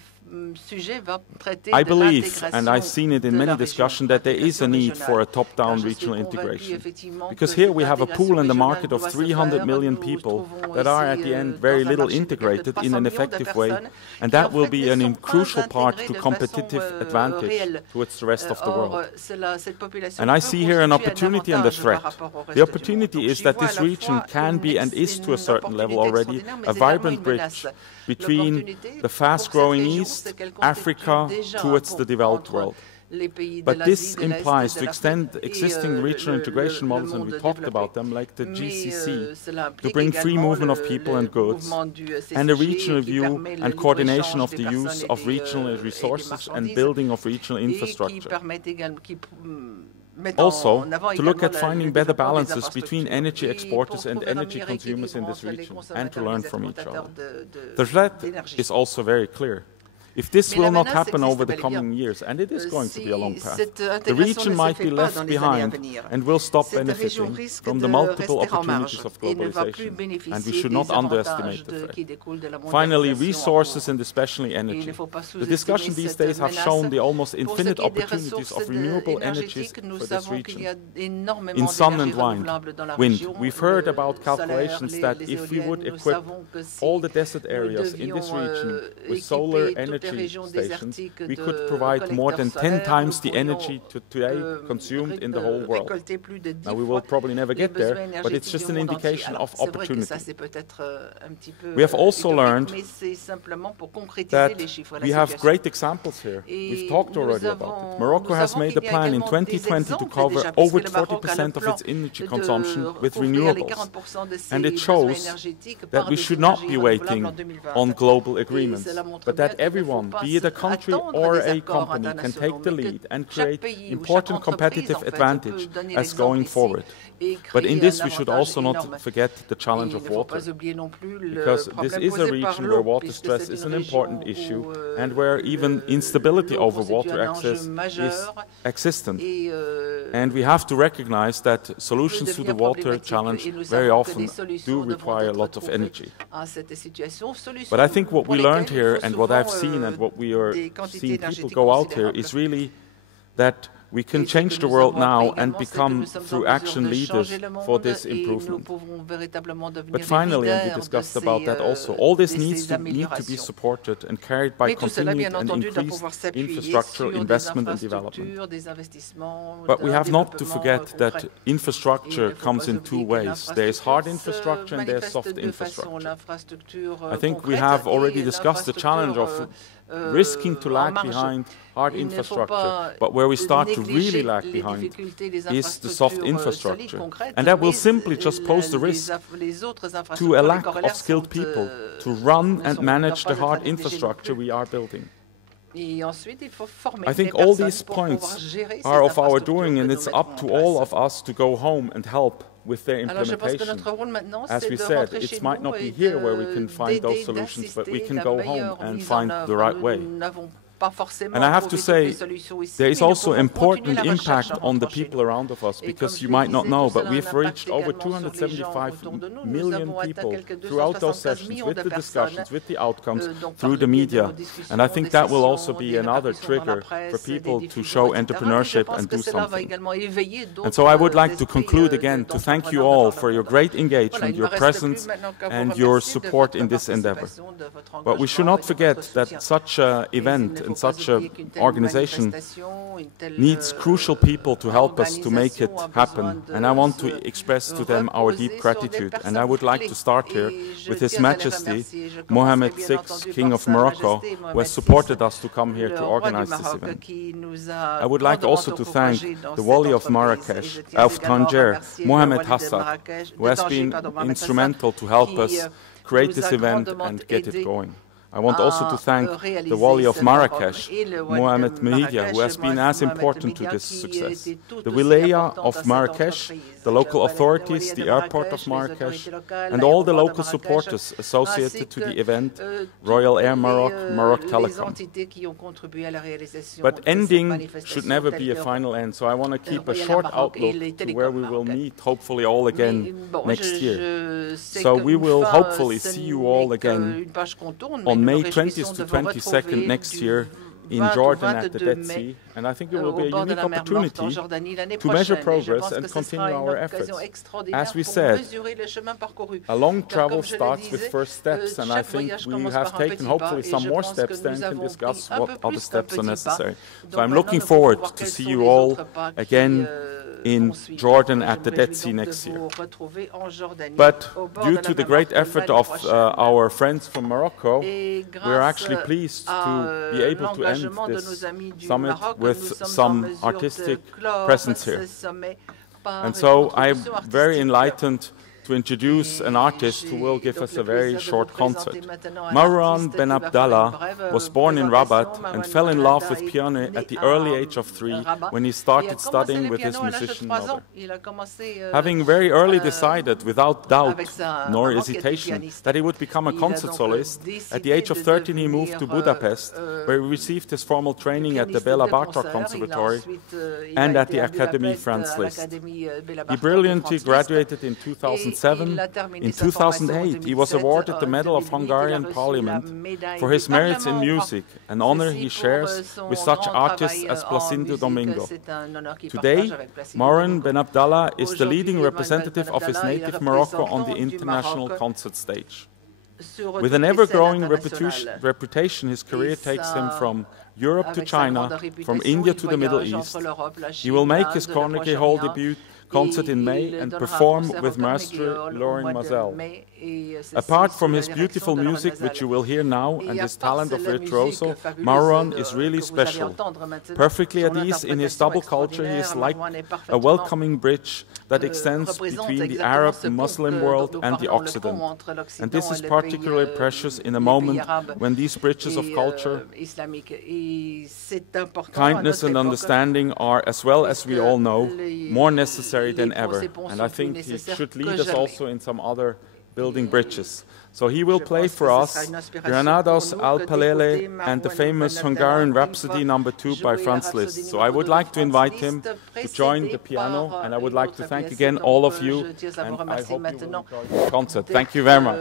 I believe, and I've seen it in many discussions, that there is a need for a top-down regional integration. Because here we have a pool and a market of 300 million people that are at the end very little integrated in an effective way, and that will be a crucial part to competitive advantage towards the rest of the world. And I see here an opportunity and a threat. The opportunity is that this region can be, and is to a certain level already, a vibrant bridge between the fast-growing East, Africa, towards the developed world. But this implies to extend existing regional integration models, and we talked about them, like the GCC, to bring free movement of people and goods, and a regional view and coordination of the use of regional resources and building of regional infrastructure. Also, to look at finding better balances between energy exporters and energy consumers in this region, and to learn from each other. The threat is also very clear. If this will not happen over the coming years, and it is going to be a long path, the region might be left behind and will stop benefiting from the multiple opportunities of globalization, and we should not underestimate the threat. Finally, resources and especially energy. The discussion these days have shown the almost infinite opportunities of renewable energies for this region. In sun and wind, we've heard about calculations that if we would equip all the desert areas in this region with solar energy stations, we could provide more than 10 times the energy today consumed in the whole world. Now, we will probably never get there, but it's just an indication of opportunity. We have also learned that we have great examples here. We've talked already about it. Morocco has made a plan in 2020 to cover over 40% of its energy consumption with renewables. And it shows that we should not be waiting on global agreements, but that everyone, be it a country or a company, can take the lead and create important competitive advantage as going forward. But in this, we should also not forget the challenge of water, because this is a region where water stress is an important issue and where even instability over water access is existent. And we have to recognize that solutions to the water challenge very often do require a lot of energy. But I think what we learned here and what I've seen and what we are seeing people go out here is really that we can change the world now and become, through action, leaders for this improvement. But finally, and we discussed about that also, all this needs to be supported and carried by continued and increased infrastructural investment and development. But we have not to forget that infrastructure comes in two ways. There is hard infrastructure and there is soft infrastructure. I think we have already discussed the challenge of risking to lag behind hard infrastructure, but where we start to really lag behind is the soft infrastructure. And that will simply just pose the risk to a lack of skilled people to run and manage the hard infrastructure we are building. I think all these points are of our doing, and it's up to all of us to go home and help with their implementation. As we said, it might not be here where we can find those solutions, but we can go home and find the right way. And I have to say, there is also important impact on the people around of us, because you might not know, but we've reached over 275 million people throughout those sessions, with the discussions, with the outcomes, through the media. And I think that will also be another trigger for people to show entrepreneurship and do something. And so I would like to conclude again to thank you all for your great engagement, your presence, and your support in this endeavor. But we should not forget that such an event and such an organization needs crucial people to help us to make it happen. And I want to express to them our deep gratitude. And I would like to start here with His Majesty, Mohammed VI, King of Morocco, who has supported us to come here to organize this event. I would like also to thank the Wali of Marrakesh, of Tangier, Mohammed Hassan, who has been instrumental to help us create this event and get it going. I want also to thank the Wali of Marrakesh, Mohamed Mehidia, who has been as important to this success. The Wilaya of Marrakesh, the local authorities, the airport of Marrakesh, and all the local supporters associated to the event, Royal Air Maroc, Maroc Telecom. But ending should never be a final end, so I want to keep a short outlook to where we will meet, hopefully all again next year. So we will hopefully see you all again on May 20th to 22nd next year in Jordan at the Dead Sea, and I think it will be a unique opportunity to measure progress and continue our efforts. As we said, a long travel starts with first steps, and I think we have taken hopefully some more steps then can discuss what other steps are necessary. So I'm looking forward to see you all again in Jordan at the Dead Sea next year. But due to the great effort of our friends from Morocco, we are actually pleased to be able to end this summit with some artistic presence here. And so I'm very enlightened to introduce an artist who will give us a very short concert. Marwan Ben Abdallah was born in Rabat and fell in love with piano at the early age of 3 when he started studying with his musician mother. Having very early decided, without doubt nor hesitation, that he would become a concert soloist, at the age of 13 he moved to Budapest, where he received his formal training at the Béla Bartók Conservatory and at the Académie Française. He brilliantly graduated in 2007. In 2008, he was awarded the Medal of Hungarian Parliament for his merits in music, an honor he shares with such artists as Placido Domingo. Today, Marwan Ben Abdallah is the leading representative of his native Morocco on the international concert stage. With an ever-growing reputation, his career takes him from Europe to China, from India to the Middle East. He will make his Carnegie Hall debut concert in May and perform with Maestro Laurent Mazel. Apart from his beautiful music, which you will hear now, and his talent of virtuoso, Marwan is really special. Perfectly at ease in his double culture, he is like a welcoming bridge that extends between the Arab and Muslim world and the Occident. And this is particularly precious in a moment when these bridges of culture, kindness and understanding are, as well as we all know, more necessary than ever. And I think he should lead us also in some other building bridges. So he will play for us Granados Al Palele and the famous Hungarian Rhapsody No. 2 by Franz Liszt. So I would like to invite him to join the piano, and I would like to thank again all of you, and I hope you will enjoy the concert. Thank you very much.